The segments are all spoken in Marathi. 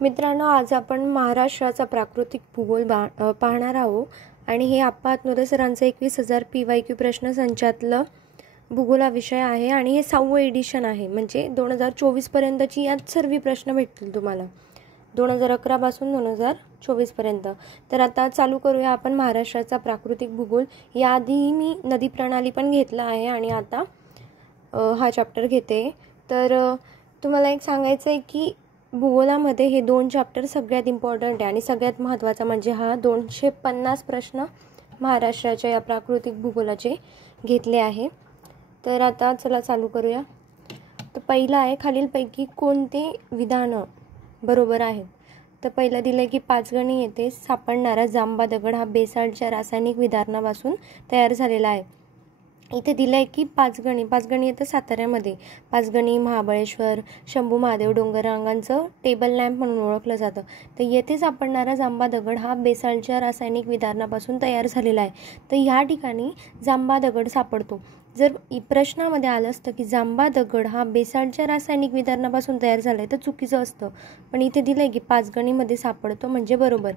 मित्रांनो, आज आपण महाराष्ट्राचा प्राकृतिक भूगोल पाहणार आहोत आणि हे आप्पा हातनुरे सरांचं 21,000 PYQ प्रश्नसंचातलं भूगोल हा विषय आहे आणि हे 6वं एडिशन आहे. म्हणजे 2024 पर्यंतची यात सर्व प्रश्न भेटतील तुम्हाला, 2011 पासून 2024 पर्यंत. तर आता चालू करूया आपण महाराष्ट्राचा प्राकृतिक भूगोल. याआधी मी नदी प्रणाली पण घेतला आहे आणि आता हा चॅप्टर घेते. तर तुम्हाला एक सांगायचं आहे की भूगोलामध्ये हे 2 चॅप्टर सगळ्यात इम्पॉर्टंट आहे आणि सगळ्यात महत्त्वाचा म्हणजे हा 250 प्रश्न महाराष्ट्राच्या या प्राकृतिक भूगोलाचे घेतले आहे. तर आता चला चालू करूया. तर पहिला आहे, खालीलपैकी कोणते विधान बरोबर आहेत. तर पहिलं दिलं आहे की पाचगणी येथे सापडणारा जांबा दगड हा बेसाल्टच्या रासायनिक विधानापासून तयार झालेला आहे. इथे दिलं आहे की पाचगणी येतं साताऱ्यामध्ये. पाचगणी, महाबळेश्वर, शंभू महादेव डोंगररांगांचं टेबल लॅम्प म्हणून ओळखलं जातं. तर येथे सापडणारा जांबा दगड हा बेसाल्टच्या रासायनिक विधानापासून तयार झालेला आहे. तर ह्या ठिकाणी जांबा दगड सापडतो. जर प्रश्नामध्ये आलं असतं की जांबा दगड हा बेसाल्टच्या रासायनिक विधानापासून तयार झाला आहे तर चुकीचं असतं, पण इथे दिलं आहे की पाचगणीमध्ये सापडतो म्हणजे बरोबर.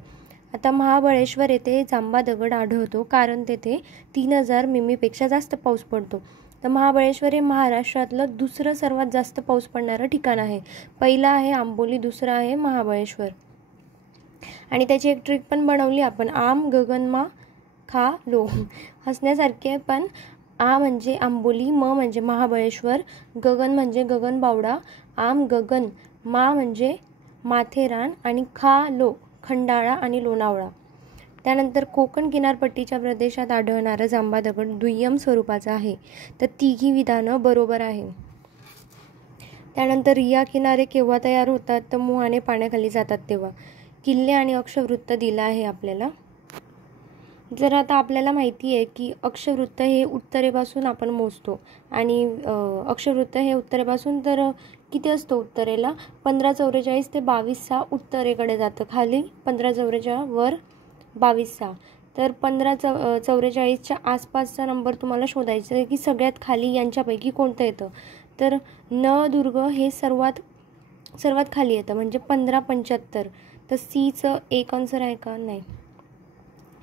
आता महाबळेश्वर येथे जांबा दगड आढळतो कारण तेथे 3000 मिमीपेक्षा जास्त पाऊस पडतो. तर महाबळेश्वर हे महाराष्ट्रातलं दुसरं सर्वात जास्त पाऊस पडणारं ठिकाण आहे. पहिलं आहे आंबोली, दुसरं आहे महाबळेश्वर. आणि त्याची एक ट्रिक पण बनवली आपण, आम गगन मा खा लो. हसण्यासारखे, पण आ म्हणजे आंबोली, म म्हणजे महाबळेश्वर, गगन म्हणजे गगनबावडा, आम गगन, मा म्हणजे माथेरान आणि खा लो खंडाळा आणि लोणावळा. त्यानंतर कोकण किनारपट्टीच्या प्रदेशात आढळणारा जांबा दगड दुय्यम स्वरूपाचा आहे. तर तिघी विधानं बरोबर आहे. त्यानंतर रिया किनारे केव्हा तयार होतात, तर मुहाने पाण्याखाली जातात तेव्हा. किल्ले आणि अक्षवृत्त दिला आहे आपल्याला. जर आता आपल्याला माहिती आहे की अक्षवृत्त हे उत्तरेपासून आपण मोजतो आणि अक्षवृत्त हे उत्तरेपासून, तर किती असतं उत्तरेला, 1544 ते 22 उत्तरेकडे जातं. खाली 1544 वर 22. तर 1544च्या आसपासचा नंबर तुम्हाला शोधायचा आहे की सगळ्यात खाली यांच्यापैकी कोणतं येतं. तर नळदुर्ग हे सर्वात खाली येतं म्हणजे 1575. तर सीचं एक आन्सर आहे का, नाही,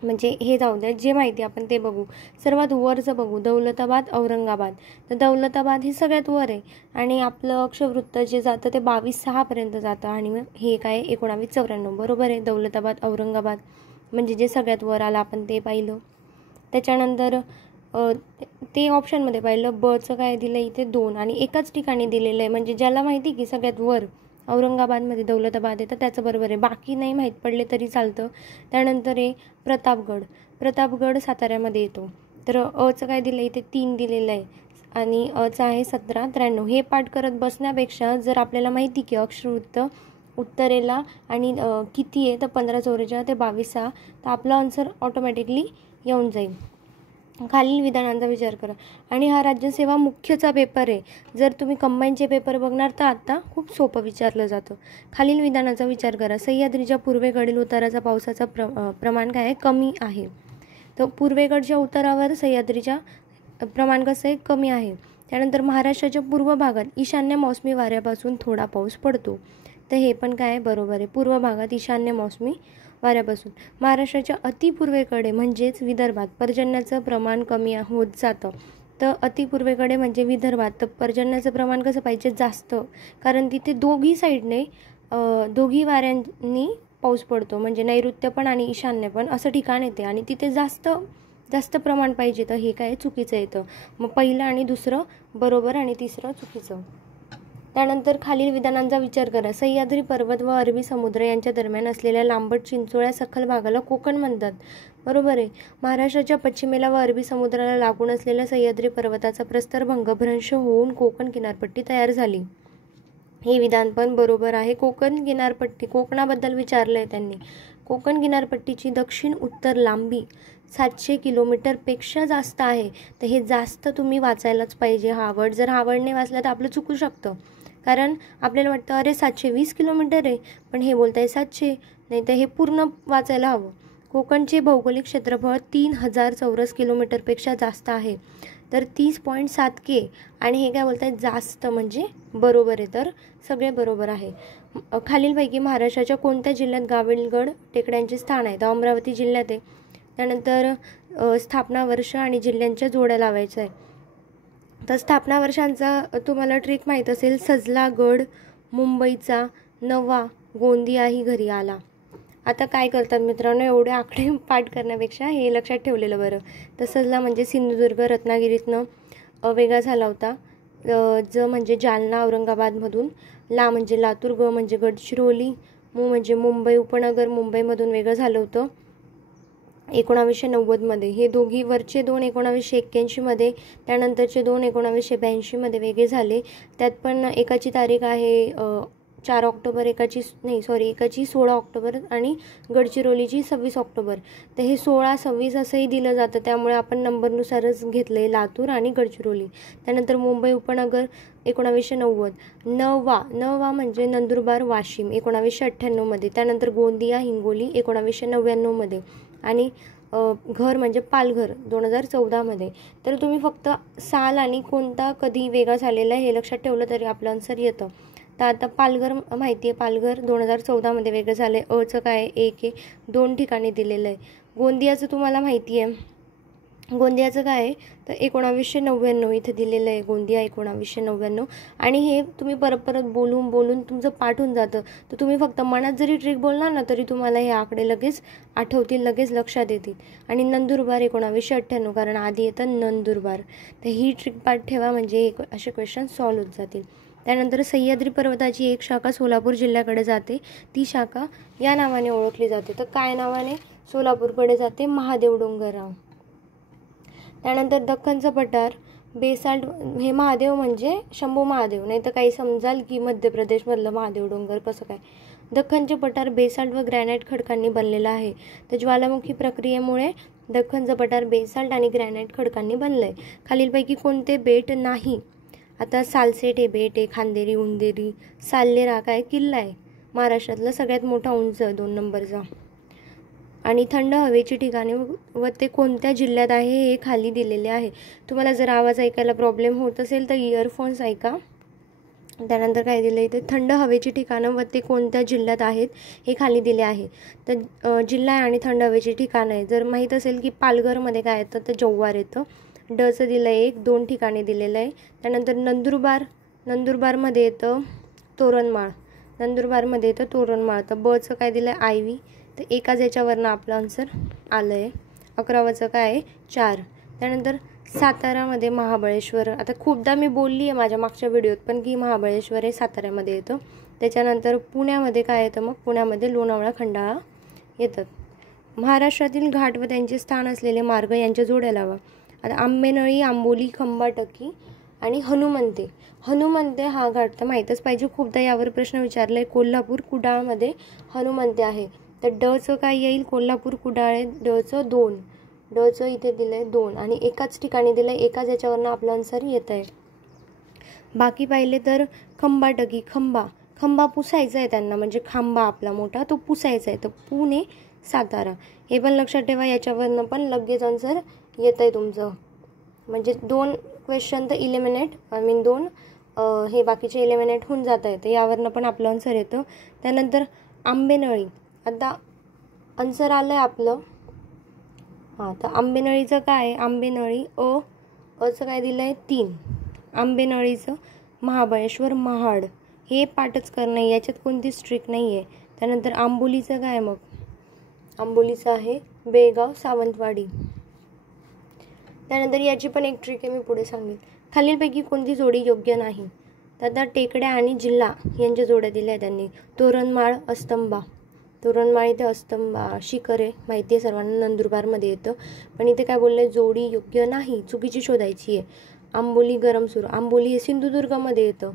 म्हणजे हे जाऊ द्या, जे माहिती आपण ते बघू. सर्वात वरचं बघू, दौलताबाद, औरंगाबाद. तर दौलताबाद हे सगळ्यात वर आहे आणि आपलं अक्षवृत्त जे जातं ते 22-6 पर्यंत जातं आणि मग हे काय 1994 बरोबर आहे. दौलताबाद, औरंगाबाद म्हणजे जे सगळ्यात वर आलं आपण ते पाहिलं. त्याच्यानंतर ते ऑप्शनमध्ये पाहिलं. बचं काय दिलं इथे 2 आणि एकाच ठिकाणी दिलेलं आहे, म्हणजे ज्याला माहिती की सगळ्यात वर औरंगाबादमध्ये दौलताबाद आहे तर त्याचं बरोबर आहे, बाकी नाही माहीत पडले तरी चालतं. त्यानंतर आहे प्रतापगड साताऱ्यामध्ये येतो. तर अचं काय दिलं इथे 3 दिलेलं आहे आणि अचं आहे 1793. हे पाठ करत बसण्यापेक्षा जर आपल्याला माहिती की अक्षवृत्त उत्तरेला आणि किती आहे तर 1544 ते 22, तर आपला आन्सर ऑटोमॅटिकली येऊन जाईल. खालील विधानांचा विचार करा. आणि हा राज्यसेवा मुख्यचा पेपर आहे. जर तुम्ही कंबाईनचे पेपर बघणार तर आता खूप सोपं विचारलं जातं. खालील विधानाचा विचार करा. सह्याद्रीच्या पूर्वेकडील उताराचा पावसाचा प्रमाण काय आहे, कमी आहे. तर पूर्वेकडच्या उतारावर सह्याद्रीच्या प्रमाण कसं आहे, कमी आहे. त्यानंतर महाराष्ट्राच्या पूर्व भागात ईशान्य मोसमी वाऱ्यापासून थोडा पाऊस पडतो. तर हे पण काय बरोबर आहे, पूर्व भागात ईशान्य मोसमी वाऱ्यापासून. महाराष्ट्राच्या अतिपूर्वेकडे म्हणजेच विदर्भात पर्जन्याचं प्रमाण कमी होत जातं. तर अतिपूर्वेकडे म्हणजे विदर्भात तर पर्जन्याचं प्रमाण कसं पाहिजे, जास्त, कारण तिथे दोघी साईडने दोघी वाऱ्यांनी पाऊस पडतो. म्हणजे नैऋत्य पण आणि ईशान्य पण असं ठिकाण येते आणि तिथे जास्त प्रमाण पाहिजे. तर हे काय चुकीचं येतं. मग पहिलं आणि दुसरं बरोबर आणि तिसरं चुकीचं. त्यानंतर खालील विधानांचा विचार करा. सह्याद्री पर्वत व अरबी समुद्र यांच्या दरम्यान असलेल्या लांबट चिंचोळ्या सखल भागाला कोकण म्हणतात. बरोबर आहे. महाराष्ट्राच्या पश्चिमेला व अरबी समुद्राला लागून असलेल्या सह्याद्री पर्वताचा प्रस्तरभंग भ्रंश होऊन कोकण किनारपट्टी तयार झाली. हे विधान पण बरोबर आहे. कोकण किनारपट्टी, कोकणाबद्दल विचारलं आहे त्यांनी. कोकण किनारपट्टीची दक्षिण उत्तर लांबी 700 किलोमीटरपेक्षा जास्त आहे. तर हे जास्त तुम्ही वाचायलाच पाहिजे. हा वर्ड जर हा वर्ड नाही वाचला तर आपलं चुकू शकतं, कारण आपल्याला वाटतं अरे 720 किलोमीटर आहे, पण हे बोलत आहे 700, नाही तर हे पूर्ण वाचायला हवं. कोकणचे भौगोलिक क्षेत्रफळ 3000 चौरस किलोमीटरपेक्षा जास्त आहे. तर 30.7 K आणि हे काय बोलत आहेत, जास्त म्हणजे बरोबर आहे. तर सगळे बरोबर आहे. खालीलपैकी महाराष्ट्राच्या कोणत्या जिल्ह्यात गाविलगड टेकड्यांचे स्थान आहे? तर अमरावती जिल्ह्यात आहे. त्यानंतर स्थापना वर्ष आणि जिल्ह्यांच्या जोड्या लावायचं आहे. तर स्थापना वर्षांचा तुम्हाला ट्रिक माहीत असेल, सजला गड, मुंबईचा, नवा, गोंदियाही घरी आला. आता काय करतात मित्रांनो, एवढे आकडे पाठ करण्यापेक्षा हे लक्षात ठेवलेलं बरं. तर सजला म्हणजे सिंधुदुर्ग रत्नागिरीतनं वेगळा झाला होता. ज म्हणजे जालना औरंगाबादमधून, ला म्हणजे लातूर, ग म्हणजे गडचिरोली, मु म्हणजे मुंबई उपनगर मुंबईमधून वेगळं झालं होतं 1990मध्ये. हे दोघी वरचे दोन 1981मध्ये, त्यानंतरचे दोन 1982मध्ये वेगळे झाले. त्यात पण एकाची तारीख आहे 4 ऑक्टोबर, एकाची 16 ऑक्टोबर आणि गडचिरोलीची 26 ऑक्टोबर. तर हे 16, 26 असंही दिलं जातं, त्यामुळे आपण नंबरनुसारच घेतलं आहे लातूर आणि गडचिरोली. त्यानंतर मुंबई उपनगर 1990, नवा म्हणजे नंदुरबार वाशिम 1998मध्ये. त्यानंतर गोंदिया हिंगोली 1999मध्ये आणि घर म्हणजे पालघर 2014मध्ये. तर तुम्ही फक्त साल आणि कोणता कधी वेगळा झालेला आहे हे लक्षात ठेवलं तरी आपलं आन्सर येतं. तर आता पालघर माहिती आहे, पालघर 2014मध्ये वेगळं झालं आहे. अचं काय आहे, 1 आहे, 2 ठिकाणी दिलेलं आहे. गोंदियाचं तुम्हाला माहिती आहे, गोंदियाचं काय आहे तर 1999 इथे दिलेलं आहे, गोंदिया 1999. आणि हे तुम्ही परत बोलून तुमचं पाठ होऊन जातं. तर तुम्ही फक्त मनात जरी ट्रिक बोलणार ना तरी तुम्हाला हे आकडे लगेच आठवतील, लगेच लक्षात येतील. आणि नंदुरबार 1998, कारण आधी येतं नंदुरबार. तर ही ट्रिक पाठ ठेवा, म्हणजे असे क्वेश्चन सॉल्व्ह होत जातील. त्यानंतर सह्याद्री पर्वताची एक शाखा सोलापूर जिल्ह्याकडे जाते, ती शाखा या नावाने ओळखली जाते. तर काय नावाने सोलापूरकडे जाते? महादेव डोंगरराव. त्यानंतर दख्खनचं पठार बेसाल्ट, हे महादेव म्हणजे शंभू महादेव, नाही तर काही समजाल की मध्य प्रदेशमधलं महादेव डोंगर कसं काय. दख्खनचे पठार बेसाल्ट व ग्रॅनाइट खडकांनी बनलेलं आहे. तर ज्वालामुखी प्रक्रियेमुळे दख्खनचं पठार बेसाल्ट आणि ग्रॅनाइट खडकांनी बनलं आहे. खालीलपैकी कोणते बेट नाही? आता सालसेट हे बेट आहे, खांदेरी, उंदेरी. साल्लेरा काय किल्ला आहे, महाराष्ट्रातला सगळ्यात मोठा उंच 2 नंबरचा. आणि थंड हवेची ठिकाणे व ते कोणत्या जिल्ह्यात आहे हे खाली दिलेले आहे. तुम्हाला जर आवाज ऐकायला प्रॉब्लेम होत असेल तर इयरफोन्स ऐका. त्यानंतर काय दिलं आहे, ते थंड हवेची ठिकाणं व ते कोणत्या जिल्ह्यात आहेत हे खाली दिले आहे. तर जिल्हा आणि थंड हवेची ठिकाणं आहे. जर माहीत असेल की पालघरमध्ये काय येतं तर जव्हार येतं. डचं दिलं आहे 1, 2 ठिकाणी दिलेलं आहे. त्यानंतर नंदुरबारमध्ये येतं तोरणमाळ, नंदुरबारमध्ये येतं तोरणमाळ. तर बचं काय दिलं आहे आयवी. तर एकाच याच्यावरनं आपलं आन्सर आलं आहे. 11वाचं काय आहे 4. त्यानंतर सातारामध्ये महाबळेश्वर. आता खूपदा मी बोलली आहे माझ्या मागच्या व्हिडिओत पण की महाबळेश्वर हे साताऱ्यामध्ये येतं. त्याच्यानंतर पुण्यामध्ये काय येतं, मग पुण्यामध्ये लोणावळा खंडाळा येतात. महाराष्ट्रातील घाट व त्यांचे स्थान असलेले मार्ग यांच्या जोड्या लावा. आता आंबेनळी, आंबोली, खंबाटकी आणि हनुमंते हा घाट तर माहीतच पाहिजे, खूपदा यावर प्रश्न विचारला आहे. कोल्हापूर कुडाळमध्ये हनुमंते आहे. तर डचं काय येईल, कोल्हापूर कुडाळ, डचं 2, डचं इथे दिलं आहे 2 आणि एकाच ठिकाणी दिलं आहे, एकाच याच्यावरनं आपलं आन्सर येत आहे. बाकी पाहिले तर खंबाटकी, खंबा पुसायचा आहे त्यांना, म्हणजे खांबा आपला मोठा तो पुसायचा आहे. तर पुणे, सातारा हे पण लक्षात ठेवा, याच्यावरनं पण लगेच आन्सर येत आहे तुमचं. म्हणजे 2 क्वेश्चन तर इलिमिनेट, 2 हे बाकीचे इलिमिनेट होऊन जात आहे. तर यावरनं पण आपलं आन्सर येतं. त्यानंतर आंबेनळी, आता आन्सर आलं आहे आपलं. तर आंबेनळीचं काय आहे, आंबेनळी अचं काय दिलं आहे 3. आंबेनळीचं महाबळेश्वर, महाड हे पाठच करणं आहे, याच्यात कोणतीच ट्रिक नाही आहे. त्यानंतर आंबोलीचं काय, मग आंबोलीचं आहे बेळगाव, सावंतवाडी. त्यानंतर याची पण एक ट्रिक आहे, मी पुढे सांगेन. खालीलपैकी कोणती जोडी योग्य नाही? तर आता टेकड्या आणि जिल्हा यांच्या जोड्या दिल्या आहेत त्यांनी. तोरणमाळ, अस्तंबा, तोरणमाळ इथे अस्तंबा, शिखरे माहिती आहे सर्वांना, नंदुरबारमध्ये येतं. पण इथे काय बोललं आहे, जोडी योग्य नाही, चुकीची शोधायची आहे. आंबोली, गरमसूर, आंबोली हे सिंधुदुर्गमध्ये येतं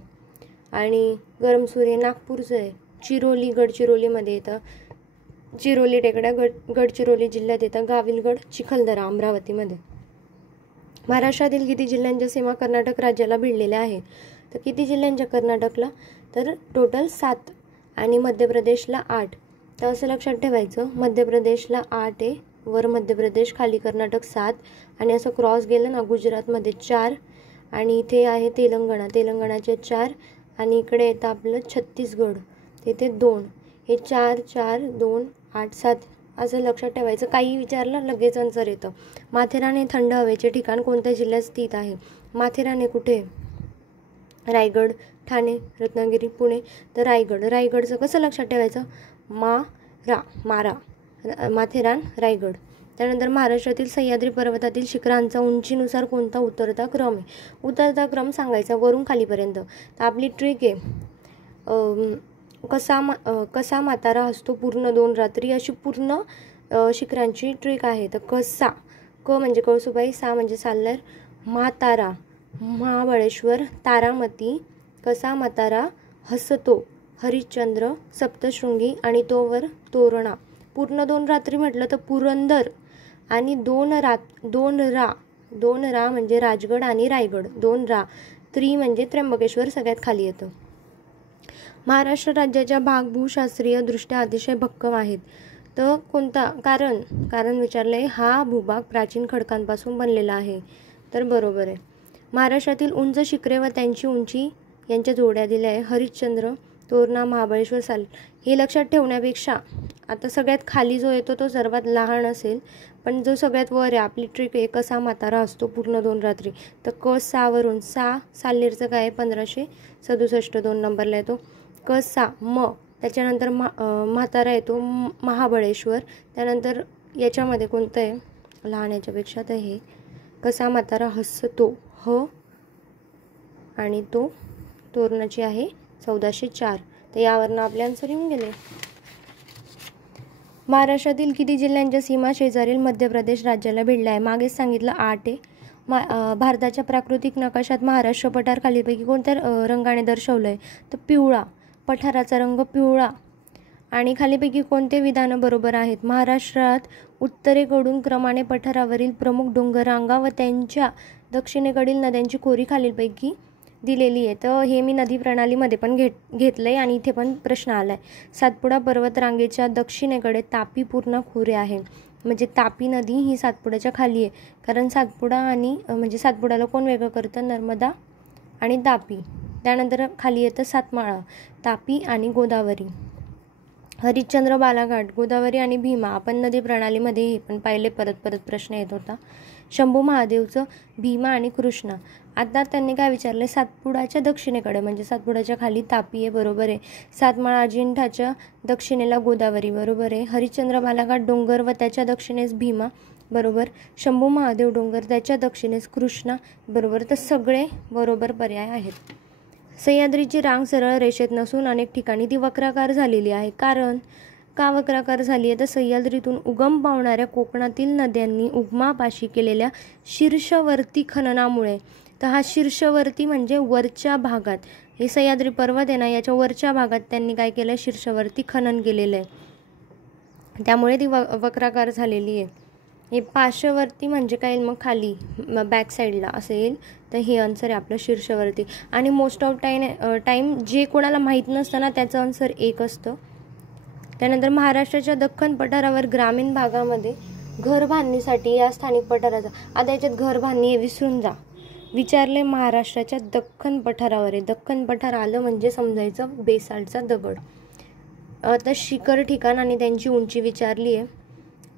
आणि गरमसूर हे नागपूरचं आहे. चिरोली गडचिरोलीमध्ये येतं, चिरोली टेकड्या गडचिरोली जिल्ह्यात येतं. गाविलगड, चिखलदरा अमरावतीमध्ये. महाराष्ट्रातील किती जिल्ह्यांच्या सीमा कर्नाटक राज्याला भिडलेल्या आहेत? तर किती जिल्ह्यांच्या कर्नाटकला, तर टोटल 7 आणि मध्य प्रदेशला 8. तर असं लक्षात ठेवायचं, मध्य प्रदेशला 8 आहे, वर मध्य प्रदेश, खाली कर्नाटक 7 आणि असं क्रॉस गेलं ना गुजरातमध्ये 4 आणि इथे आहे तेलंगणाचे 4 आणि इकडे येतं आपलं छत्तीसगड. तिथे 2, हे 4 4 2 8 7 असं लक्षात ठेवायचं. काही विचारलं लगेच आन्सर येतं. माथेरान हे थंड हवेचे ठिकाण कोणत्या जिल्ह्यात स्थित आहे? माथेरान हे कुठे? रायगड, ठाणे, रत्नागिरी, पुणे. तर रायगड. रायगडचं कसं लक्षात ठेवायचं? मारा. माथेरान, रायगड. त्यानंतर महाराष्ट्रातील सह्याद्री पर्वतातील शिखरांचा उंचीनुसार कोणता उतरता क्रम आहे? उतरता क्रम सांगायचा वरून खालीपर्यंत. तर आपली ट्रिक आहे कसा म्हातारा हसतो पूर्ण 2 रात्री, अशी पूर्ण शिखरांची ट्रिक आहे. तर कसा, क म्हणजे कळसुबाई, सा म्हणजे साल्हेर, म्हातारा महाबळेश्वर, तारामती, कसा म्हातारा हसतो हरिश्चंद्र, सप्तशृंगी आणि तोवर तोरणा. पूर्ण 2 रात्री म्हटलं तर पुरंदर आणि 2 रा म्हणजे राजगड आणि रायगड. 2 रा. म्हणजे त्र्यंबकेश्वर सगळ्यात खाली येतं. महाराष्ट्र राज्याच्या भाग भूशास्त्रीय दृष्ट्या अतिशय भक्कम आहेत. तर कोणता? कारण विचारलंय. हा भूभाग प्राचीन खडकांपासून बनलेला आहे. तर बरोबर आहे. महाराष्ट्रातील उंच शिखरे व त्यांची उंची यांच्या जोड्या दिल्या आहे. हरिश्चंद्र, तोरणा, महाबळेश्वर, साल. हे लक्षात ठेवण्यापेक्षा आता सगळ्यात खाली जो येतो तो सर्वात लहान असेल, पण जो सगळ्यात वर आहे आपली ट्रिक आहे कसा म्हातारा असतो पूर्ण 2 रात्री. तर क सा वरून साल्हेरचं काय आहे? 1567 2 नंबरला येतो. क सा म. त्याच्यानंतर म्हातारा येतो महाबळेश्वर. त्यानंतर याच्यामध्ये कोणतं आहे लहान याच्यापेक्षा? तर हे कसा म्हातारा हसतो ह आणि तो तोरणाची आहे 1404. तर यावरनं आपले आन्सर येऊन गेले. महाराष्ट्रातील किती जिल्ह्यांच्या सीमा शेजारील मध्य प्रदेश राज्याला भिडल्या आहे? मागेच सांगितलं 8 आहे. भारताच्या प्राकृतिक नकाशात महाराष्ट्र पठार खालीपैकी कोणत्या रंगाने दर्शवलं आहे? तर पिवळा. पठाराचा रंग पिवळा. आणि खालीपैकी कोणते विधानं बरोबर आहेत? महाराष्ट्रात उत्तरेकडून क्रमाने पठारावरील प्रमुख डोंगररांगा व त्यांच्या दक्षिणेकडील नद्यांची खोरी खालीलपैकी दिलेली आहे. तर हे मी नदी प्रणालीमध्ये पण घेतलं आहे आणि इथे पण प्रश्न आला आहे. सातपुडा पर्वतरांगेच्या दक्षिणेकडे तापी पूर्ण खोरे आहे. म्हणजे तापी नदी ही सातपुड्याच्या खाली आहे. कारण सातपुडा आणि म्हणजे सातपुड्याला कोण वेगळं करतं? नर्मदा आणि तापी. त्यानंतर खाली येतं सातमाळा, तापी आणि गोदावरी. हरिश्चंद्र, बालाघाट, गोदावरी आणि भीमा. आपण नदी प्रणालीमध्ये हे पण पाहिले. परत प्रश्न येत होता. शंभू महादेवचं भीमा आणि कृष्णा. आता त्यांनी काय विचारले? सातपुडाच्या दक्षिणेकडे म्हणजे सातपुडाच्या खाली तापी आहे. बरोबर आहे. सातमाळा अजिंठाच्या दक्षिणेला गोदावरी. बरोबर आहे. हरिश्चंद्र बालाघाट डोंगर व त्याच्या दक्षिणेस भीमा. बरोबर. शंभू महादेव डोंगर त्याच्या दक्षिणेस कृष्णा. बरोबर. तर सगळे बरोबर पर्याय आहेत. सह्याद्रीची रांग सरळ रेषेत नसून अनेक ठिकाणी ती वक्राकार झालेली आहे. कारण का वक्राकार झाली आहे? तर सह्याद्रीतून उगम पावणाऱ्या कोकणातील नद्यांनी उगमापाशी केलेल्या शीर्षवर्ती खननामुळे. तर हा शीर्षवर्ती म्हणजे वरच्या भागात, हे सह्याद्री पर्वत आहे ना, याच्या वरच्या भागात त्यांनी काय केलं? शीर्षवर्ती खनन केलेलं आहे. त्यामुळे ती वक्राकार झालेली आहे. हे पार्श्ववर्ती म्हणजे काय? मग खाली बॅक साईडला असेल. तर हे आन्सर आहे आपलं शीर्षवर्ती. आणि मोस्ट ऑफ टाईम जे कोणाला माहीत नसतं ना त्याचं आन्सर 1 असतं. त्यानंतर महाराष्ट्राच्या दख्खन पठारावर ग्रामीण भागामध्ये घर बांधणीसाठी या स्थानिक पठाराचा. आता याच्यात घर बांधणी हे विसरून जा. विचारले महाराष्ट्राच्या दख्खन पठारावर आहे. दख्खन पठार आलं म्हणजे समजायचं बेसाल्टचा दगड. आता शिखर ठिकाण आणि त्यांची उंची विचारली आहे.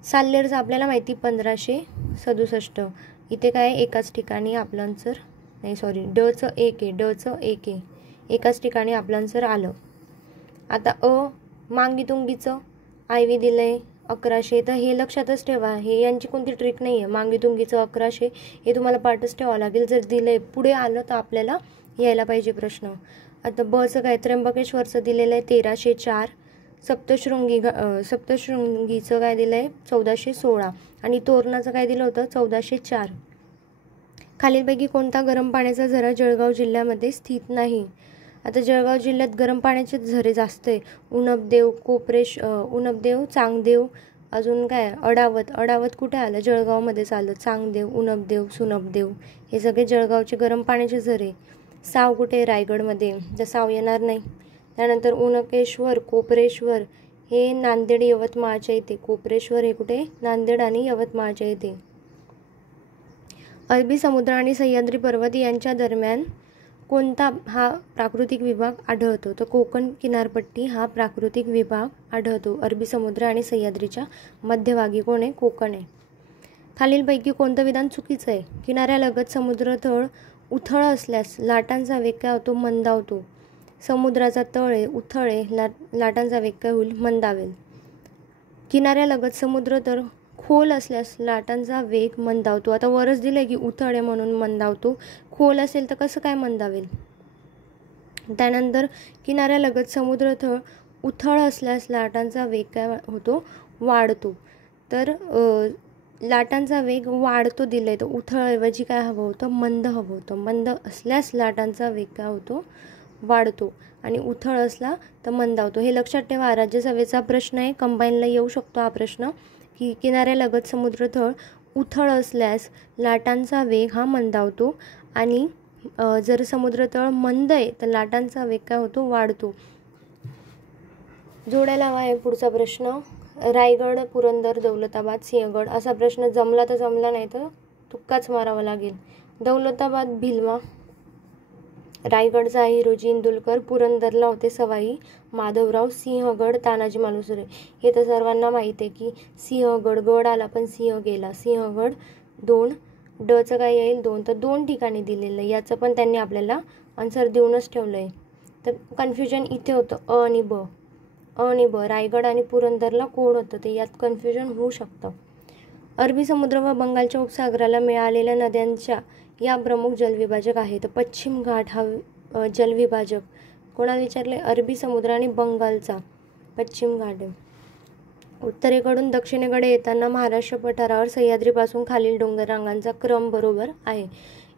साल्हेरचं आपल्याला माहिती 1567. इथे काय? एकाच ठिकाणी आपलं आन्सर नाही, सॉरी, डचं 1 आहे. डचं 1 आहे. एकाच ठिकाणी आपलं आन्सर आलं. आता मांगीतुंगीचं आयवी दिलं आहे 1100. तर हे लक्षातच ठेवा. हे यांची कोणती ट्रिक नाही आहे. मांगीतुंगीचं 1100 हे तुम्हाला पाठच ठेवावं लागेल. जर दिलं आहे पुढे आलं तर आपल्याला यायला पाहिजे प्रश्न. आता बचं काय? त्र्यंबकेश्वरचं दिलेलं आहे 1304. सप्तशृंगीचं काय दिलं आहे? 1416. आणि तोरणाचं काय दिलं होतं? 1404. खालीलपैकी कोणता गरम पाण्याचा झरा जळगाव जिल्ह्यामध्ये स्थित नाही? आता जळगाव जिल्ह्यात गरम पाण्याचे झरे जास्त आहे. उनबदेव, चांगदेव, अजून काय? अडावत कुठे आलं? जळगावमध्येच आलं. चांगदेव, उनबदेव, सुनबदेव हे सगळे जळगावचे गरम पाण्याचे झरे. साव कुठे? रायगडमध्ये. तर साव येणार नाही. त्यानंतर उनकेश्वर, कोपरेश्वर हे नांदेड यवतमाळच्या इथे. कोपरेश्वर हे कुठे? नांदेड आणि यवतमाळच्या इथे. अरबी समुद्र आणि सह्याद्री पर्वत यांच्या दरम्यान कोणता हा प्राकृतिक विभाग आढळतो? तर कोकण किनारपट्टी हा प्राकृतिक विभाग आढळतो. अरबी समुद्र आणि सह्याद्रीच्या मध्यभागी कोण आहे? कोकण आहे. खालीलपैकी कोणतं विधान चुकीचं आहे? किनाऱ्यालगत समुद्रतळ उथळ असल्यास लाटांचा वेग काय होतो? मंदावतो. समुद्राचा तळ आहे उथळ आहे, लाटांचा वेग काय होईल? मंदावेल. किनाऱ्यालगत समुद्रतळ खोल असल्यास लाटांचा वेग मंदावतो. आता वरच दिलंय की उथळ आहे म्हणून मंदावतो, खोल असेल तर कसं काय मंदावेल? त्यानंतर किनाऱ्यालगत समुद्रतळ उथळ असल्यास लाटांचा वेग काय होतो? वाढतो. तर लाटांचा वेग वाढतो दिलंय, तर उथळऐवजी काय हवं होतं? मंद हवं होतं. मंद असल्यास लाटांचा वेग काय होतो? वाढतो आणि उथळ असला तर मंदावतो. हे लक्षात ठेवा. राज्यसभेचा प्रश्न आहे, कंबाईनला येऊ शकतो हा प्रश्न, की किनाऱ्यालगत समुद्रतळ उथळ असल्यास लाटांचा वेग हा मंदावतो आणि जर समुद्रतळ मंद आहे तर लाटांचा वेग काय होतो? वाढतो. जोड्या लावा आहे पुढचा प्रश्न. रायगड, पुरंदर, दौलताबाद, सिंहगड असा प्रश्न जमला तर जमला, नाही तर तुक्काच मारावा लागेल. दौलताबाद भिलमा, रायगडचा आहे हिरोजी इंदुलकर, पुरंदरला होते सवाई माधवराव, सिंहगड तानाजी मालुसरे. हे तर सर्वांना माहीत आहे की सिंहगड, गड आला पण सिंह गेला. सिंहगड 2, डचं काय येईल? 2. तर 2 ठिकाणी दिलेलं आहे. याचं पण त्यांनी आपल्याला आन्सर देऊनच ठेवलं आहे. तर कन्फ्युजन इथे होतं अ आणि ब. रायगड आणि पुरंदरला कोण होतं ते यात कन्फ्युजन होऊ शकतं. अरबी समुद्र व बंगालच्या उपसागराला मिळालेल्या नद्यांच्या या प्रमुख जलविभाजक आहे. तर पश्चिम घाट हा जलविभाजक कोणाला विचारले? अरबी समुद्र आणि बंगालचा पश्चिम घाट आहे. उत्तरेकडून दक्षिणेकडे येताना महाराष्ट्र पठारावर सह्याद्रीपासून खालील डोंगर रांगांचा क्रम बरोबर आहे.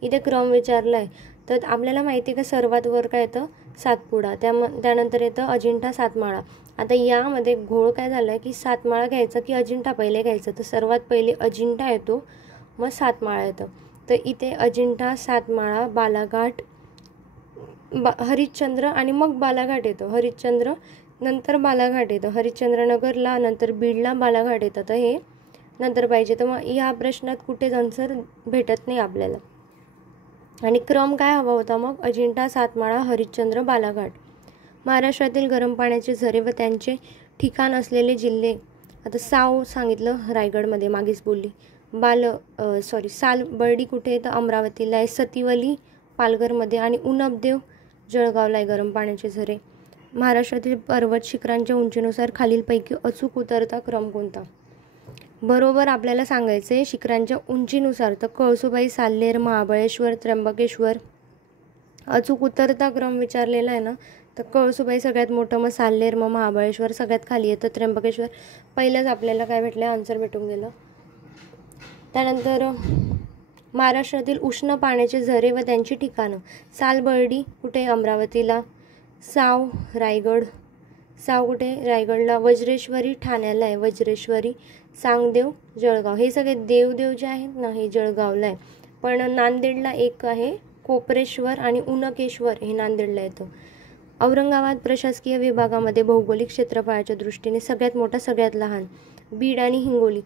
इथे क्रम विचारला आहे. तर आपल्याला माहिती आहे का सर्वात वर काय येतं? सातपुडा, त्यानंतर येतं अजिंठा, सातमाळा. आता यामध्ये घोळ काय झाला आहे की सातमाळा घ्यायचा की अजिंठा पहिले घ्यायचं? तर सर्वात पहिले अजिंठा येतो, मग सातमाळा येतं. तर इथे अजिंठा, सातमाळा, बालाघाट, हरिश्चंद्र आणि मग बालाघाट येतं. हरिश्चंद्र नंतर बालाघाट येतं. हरिश्चंद्रनगरला नंतर बीडला बालाघाट येतं. तर हे नंतर पाहिजे. तर मग या प्रश्नात कुठेच आन्सर भेटत नाही आपल्याला. आणि क्रम काय हवा होता मग? अजिंठा, सातमाळा, हरिश्चंद्र, बालाघाट. महाराष्ट्रातील गरम पाण्याचे झरे व त्यांचे ठिकाण असलेले जिल्हे. आता साव सांगितलं रायगडमध्ये, मागेच बोलली. सालबर्डी कुठे आहे? तर अमरावतीला आहे. सतिवली पालघरमध्ये आणि उनबदेव जळगावला आहे गरम पाण्याचे झरे. महाराष्ट्रातील पर्वत शिखरांच्या उंचीनुसार खालीलपैकी अचूक उतरता क्रम कोणता? बरोबर आपल्याला सांगायचं आहे शिखरांच्या उंचीनुसार. तर कळसुबाई, साल्हेर, महाबळेश्वर, त्र्यंबकेश्वर. अचूक उतरता क्रम विचारलेला आहे ना, तर कळसुबाई सगळ्यात मोठं, मग साल्हेर, मग महाबळेश्वर सगळ्यात खाली येतं. त्र्यंबकेश्वर पहिलंच आपल्याला काय भेटलं? आन्सर भेटून गेलं. त्यानंतर महाराष्ट्रातील उष्ण पाण्याचे झरे व त्यांची ठिकाणं. सालबर्डी कुठे? अमरावतीला. साव रायगड. साव कुठे? रायगडला. वज्रेश्वरी ठाण्याला आहे. वज्रेश्वरी. सांगदेव जळगाव. हे सगळे देवदेव जे आहेत ना हे जळगावला आहे. पण नांदेडला एक आहे कोपरेश्वर आणि उनकेश्वर, हे नांदेडला येतं. औरंगाबाद प्रशासकीय विभागामध्ये भौगोलिक क्षेत्रफळाच्या दृष्टीने सगळ्यात मोठा सगळ्यात लहान. बीड आणि हिंगोली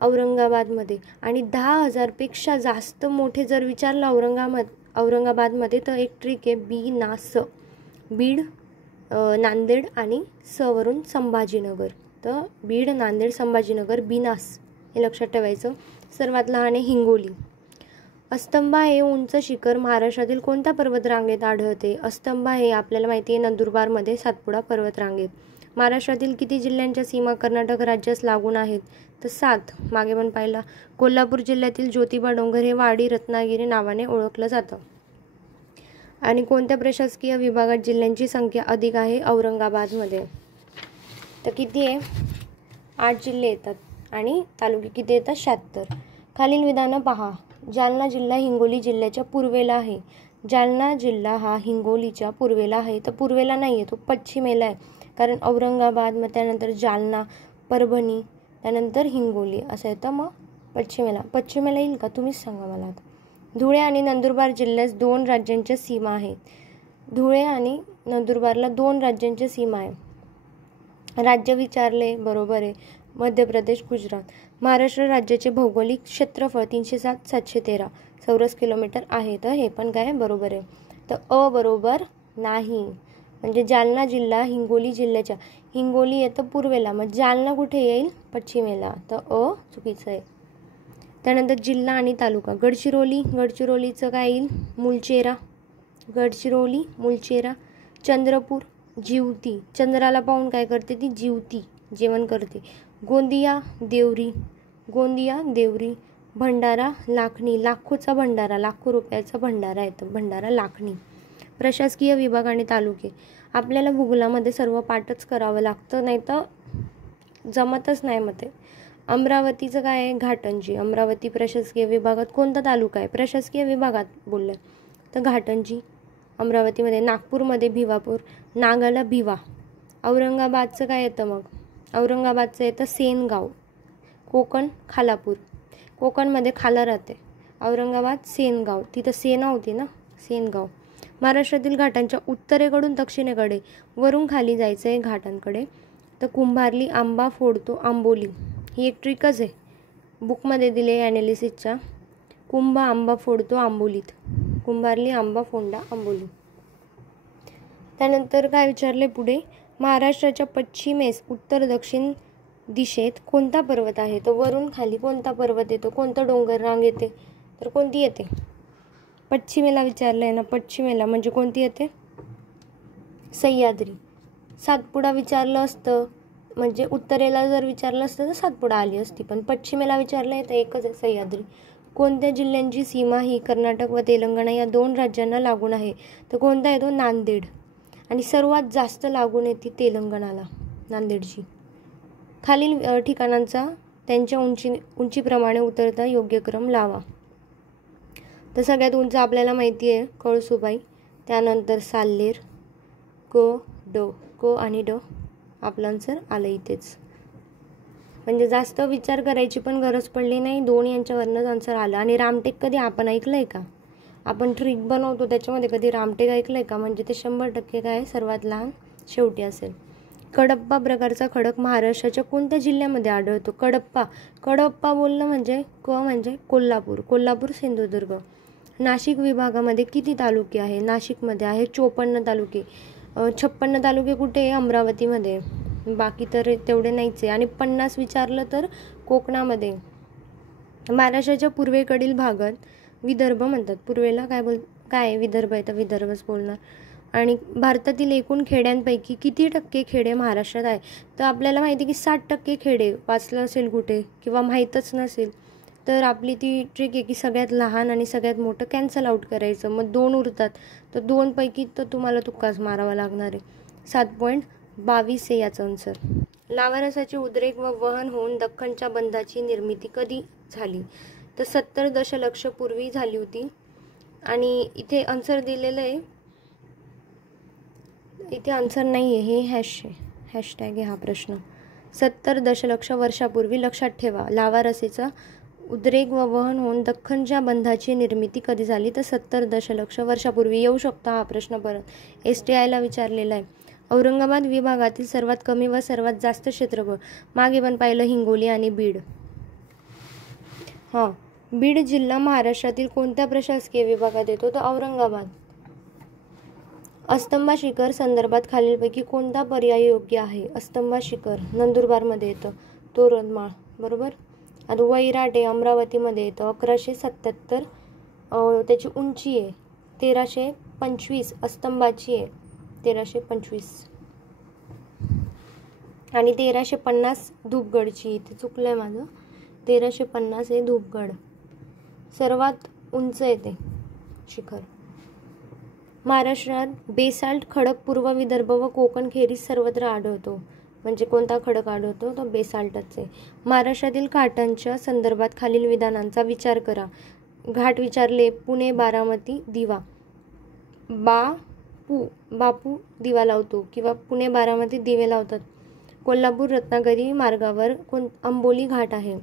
औरंगाबादमध्ये. आणि 10,000पेक्षा जास्त मोठे जर विचारलं औरंगाबादमध्ये तर एक ट्रिक आहे BNAS. बीड, नांदेड आणि वरून संभाजीनगर. तर बीड, नांदेड, संभाजीनगर, BNAS हे लक्षात ठेवायचं. सर्वात लहान आहे हिंगोली. अस्तंबा हे उंच शिखर महाराष्ट्रातील कोणत्या पर्वतरांगेत आढळते? अस्तंबा हे आपल्याला माहिती आहे नंदुरबारमध्ये सातपुडा पर्वतरांगेत. महाराष्ट्रातील किती जिल्ह्यांच्या सीमा कर्नाटक राज्यास लागून आहेत? तर 7. मागे पण पाहिला. कोल्हापूर जिल्ह्यातील ज्योतिबा डोंगर हे वाडी रत्नागिरी नावाने ओळखलं जातं. आणि कोणत्या प्रशासकीय विभागात जिल्ह्यांची संख्या अधिक आहे? औरंगाबादमध्ये. तर किती आहे? 8 जिल्हे येतात आणि तालुके किती येतात? 76. खालील विधानं पहा. जालना जिल्हा हिंगोली जिल्ह्याच्या पूर्वेला आहे. जालना जिल्हा हा हिंगोलीच्या पूर्वेला आहे. तर पूर्वेला नाही आहे, तो पश्चिमेला आहे. कारण औरंगाबाद, मग त्यानंतर जालना, परभणी, त्यानंतर हिंगोली असं येतं. मग पश्चिमेला येईल का? तुम्हीच सांगा मला आता. धुळे आणि नंदुरबार जिल्ह्यास 2 राज्यांच्या सीमा आहेत. धुळे आणि नंदुरबारला 2 राज्यांच्या सीमा आहे. राज्य विचारले, बरोबर आहे. मध्य प्रदेश, गुजरात. महाराष्ट्र राज्याचे भौगोलिक क्षेत्रफळ 307,713 चौरस किलोमीटर आहे. तर हे पण काय बरोबर आहे. तर अ बरोबर नाही. म्हणजे जालना जिल्हा हिंगोली जिल्ह्याच्या, हिंगोली येतं पूर्वेला, मग जालना कुठे येईल? पश्चिमेला. तर अ चुकीचं आहे. त्यानंतर जिल्हा आणि तालुका, गडचिरोली, गडचिरोलीचं काय येईल? मुलचेरा. गडचिरोली, मुलचेरा. चंद्रपूर, जिवती, चंद्राला पाहून काय करते ती? जिवती, जेवण करते. गोंदिया, देवरी, गोंदिया, देवरी. भंडारा, लाखणी, लाखोचा भंडारा, लाखो रुपयाचा भंडारा येतो, भंडारा लाखणी. प्रशासकीय विभाग आणि तालुके, आपल्याला भूगोलामध्ये सर्व पाठच करावं लागतं, नाही तर जमतच नाही मग ते. अमरावतीचं काय आहे? घाटंजी. अमरावती प्रशासकीय विभागात कोणता तालुका आहे? प्रशासकीय विभागात बोललं तर घाटंजी अमरावतीमध्ये. नागपूरमध्ये भिवापूर, नागाला भिवा. औरंगाबादचं काय येतं मग? औरंगाबादचं येतं सेनगाव. कोकण, खालापूर, कोकणमध्ये खाला राहते. औरंगाबाद, सेनगाव, तिथं सेना होती ना, सेनगाव. महाराष्ट्रातील घाटांच्या उत्तरेकडून दक्षिणेकडे वरून खाली जायचं आहे घाटांकडे, तर कुंभारली, आंबा फोडतो, आंबोली. ही एक ट्रिकच आहे, बुकमध्ये दिले ॲनालिसिसच्या. कुंभ आंबा फोडतो आंबोलीत, कुंभारली, आंबा फोंडा, आंबोली. त्यानंतर काय विचारले पुढे? महाराष्ट्राच्या पश्चिमेस उत्तर दक्षिण दिशेत कोणता पर्वत आहे? तर वरून खाली कोणता पर्वत येतो? कोणतं डोंगर रांग येते? तर कोणती येते? पश्चिमेला विचारलं आहे ना, पश्चिमेला म्हणजे कोणती येते? सह्याद्री. सातपुडा विचारलं असतं, म्हणजे उत्तरेला जर विचारलं असतं तर सातपुडा आली असती, पण पश्चिमेला विचारलं आहे तर एकच आहे, सह्याद्री. कोणत्या जिल्ह्यांची सीमा ही कर्नाटक व तेलंगणा या 2 राज्यांना लागून आहे? तर कोणता येतो? नांदेड. आणि सर्वात जास्त लागून येते तेलंगणाला, नांदेडची. खालील ठिकाणांचा त्यांच्या उंचीप्रमाणे उतरता योग्य क्रम लावा. तर सगळ्यात उंच आपल्याला माहिती आहे कळसुबाई, त्यानंतर साल्लेर, क, ड, क आणि ड. आपलं आन्सर आलं इथेच. म्हणजे जास्त विचार करायची पण गरज पडली नाही, 2 यांच्यावरनंच आन्सर आलं. आणि रामटेक कधी आपण ऐकलं आहे का? आपण ट्रिक बनवतो त्याच्यामध्ये कधी रामटेक ऐकलं आहे का? म्हणजे ते 100% काय सर्वात लहान शेवटी असेल. कडप्पा प्रकारचा खडक महाराष्ट्राच्या कोणत्या जिल्ह्यामध्ये आढळतो? कडप्पा, कडप्पा बोलणं म्हणजे क म्हणजे कोल्हापूर, कोल्हापूर, सिंधुदुर्ग. नाशिक विभागामध्ये किती तालुके आहे? नाशिकमध्ये आहे 54 तालुके. 56 तालुके कुठे आहे? अमरावतीमध्ये. बाकी तर तेवढे नाहीच आहे. आणि 50 विचारलं तर कोकणामध्ये. महाराष्ट्राच्या पूर्वेकडील भागात विदर्भ म्हणतात. पूर्वेला काय विदर्भ आहे तर विदर्भच बोलणार. आणि भारतातील एकूण खेड्यांपैकी किती टक्के खेडे महाराष्ट्रात आहे? तर आपल्याला माहिती आहे की 60% खेडे. वाचलं असेल कुठे किंवा माहीतच नसेल तर आपली ती ट्रिक आहे की सगळ्यात लहान आणि सगळ्यात मोठं कॅन्सल आउट करायचं, मग 2 उरतात, तर 2 पैकी तर तुम्हाला तुक्काच मारावा लागणार आहे. 7.22 आहे याचं आन्सर. लावारसाचे उद्रेक व वहन होऊन दख्खनच्या बंधाची निर्मिती कधी झाली? तर 70 दशलक्ष पूर्वी झाली होती. आणि इथे आन्सर दिलेलं आहे, इथे आन्सर नाही आहे, हे हॅशटॅग आहे हा प्रश्न. 70 दशलक्ष वर्षापूर्वी. लक्षात ठेवा, लावारसेचा उद्रेक व वहन होऊन दख्खनच्या बंधाची निर्मिती कधी झाली? तर 70 दशलक्ष वर्षापूर्वी. येऊ शकतो हा प्रश्न परत, STIला विचारलेला आहे. औरंगाबाद विभागातील सर्वात कमी व सर्वात जास्त क्षेत्रफळ, मागे पण पाहिलं हिंगोली आणि बीड. बीड जिल्हा महाराष्ट्रातील कोणत्या प्रशासकीय विभागात येतो? तर औरंगाबाद. अस्तंबा शिखर संदर्भात खालीलपैकी कोणता पर्याय योग्य आहे? अस्तंबा शिखर नंदुरबारमध्ये येतं, तोरणमाळ बरोबर. आता वैराटे अमरावतीमध्ये येतं, 1177 त्याची उंची आहे. 1325 अस्तंबाची आहे, 1325. आणि 1350 धूपगडची, इथे चुकलं आहे माझं, 1350 आहे धूपगड, सर्वात उंच येते शिखर. महाराष्ट्रात बेसाल्ट खडक पूर्व विदर्भ व कोकण खेरीज सर्वत्र आढळतो. म्हणजे कोणता खडक आढळतो? तो बेसाल्टच आहे. महाराष्ट्रातील घाटांच्या संदर्भात खालील विधानांचा विचार करा. घाट विचारले, पुणे, बारामती, दिवा. बापू दिवा लावतो किंवा पुणे बारामती दिवे लावतात. कोल्हापूर रत्नागिरी मार्गावर आंबोली घाट आहे,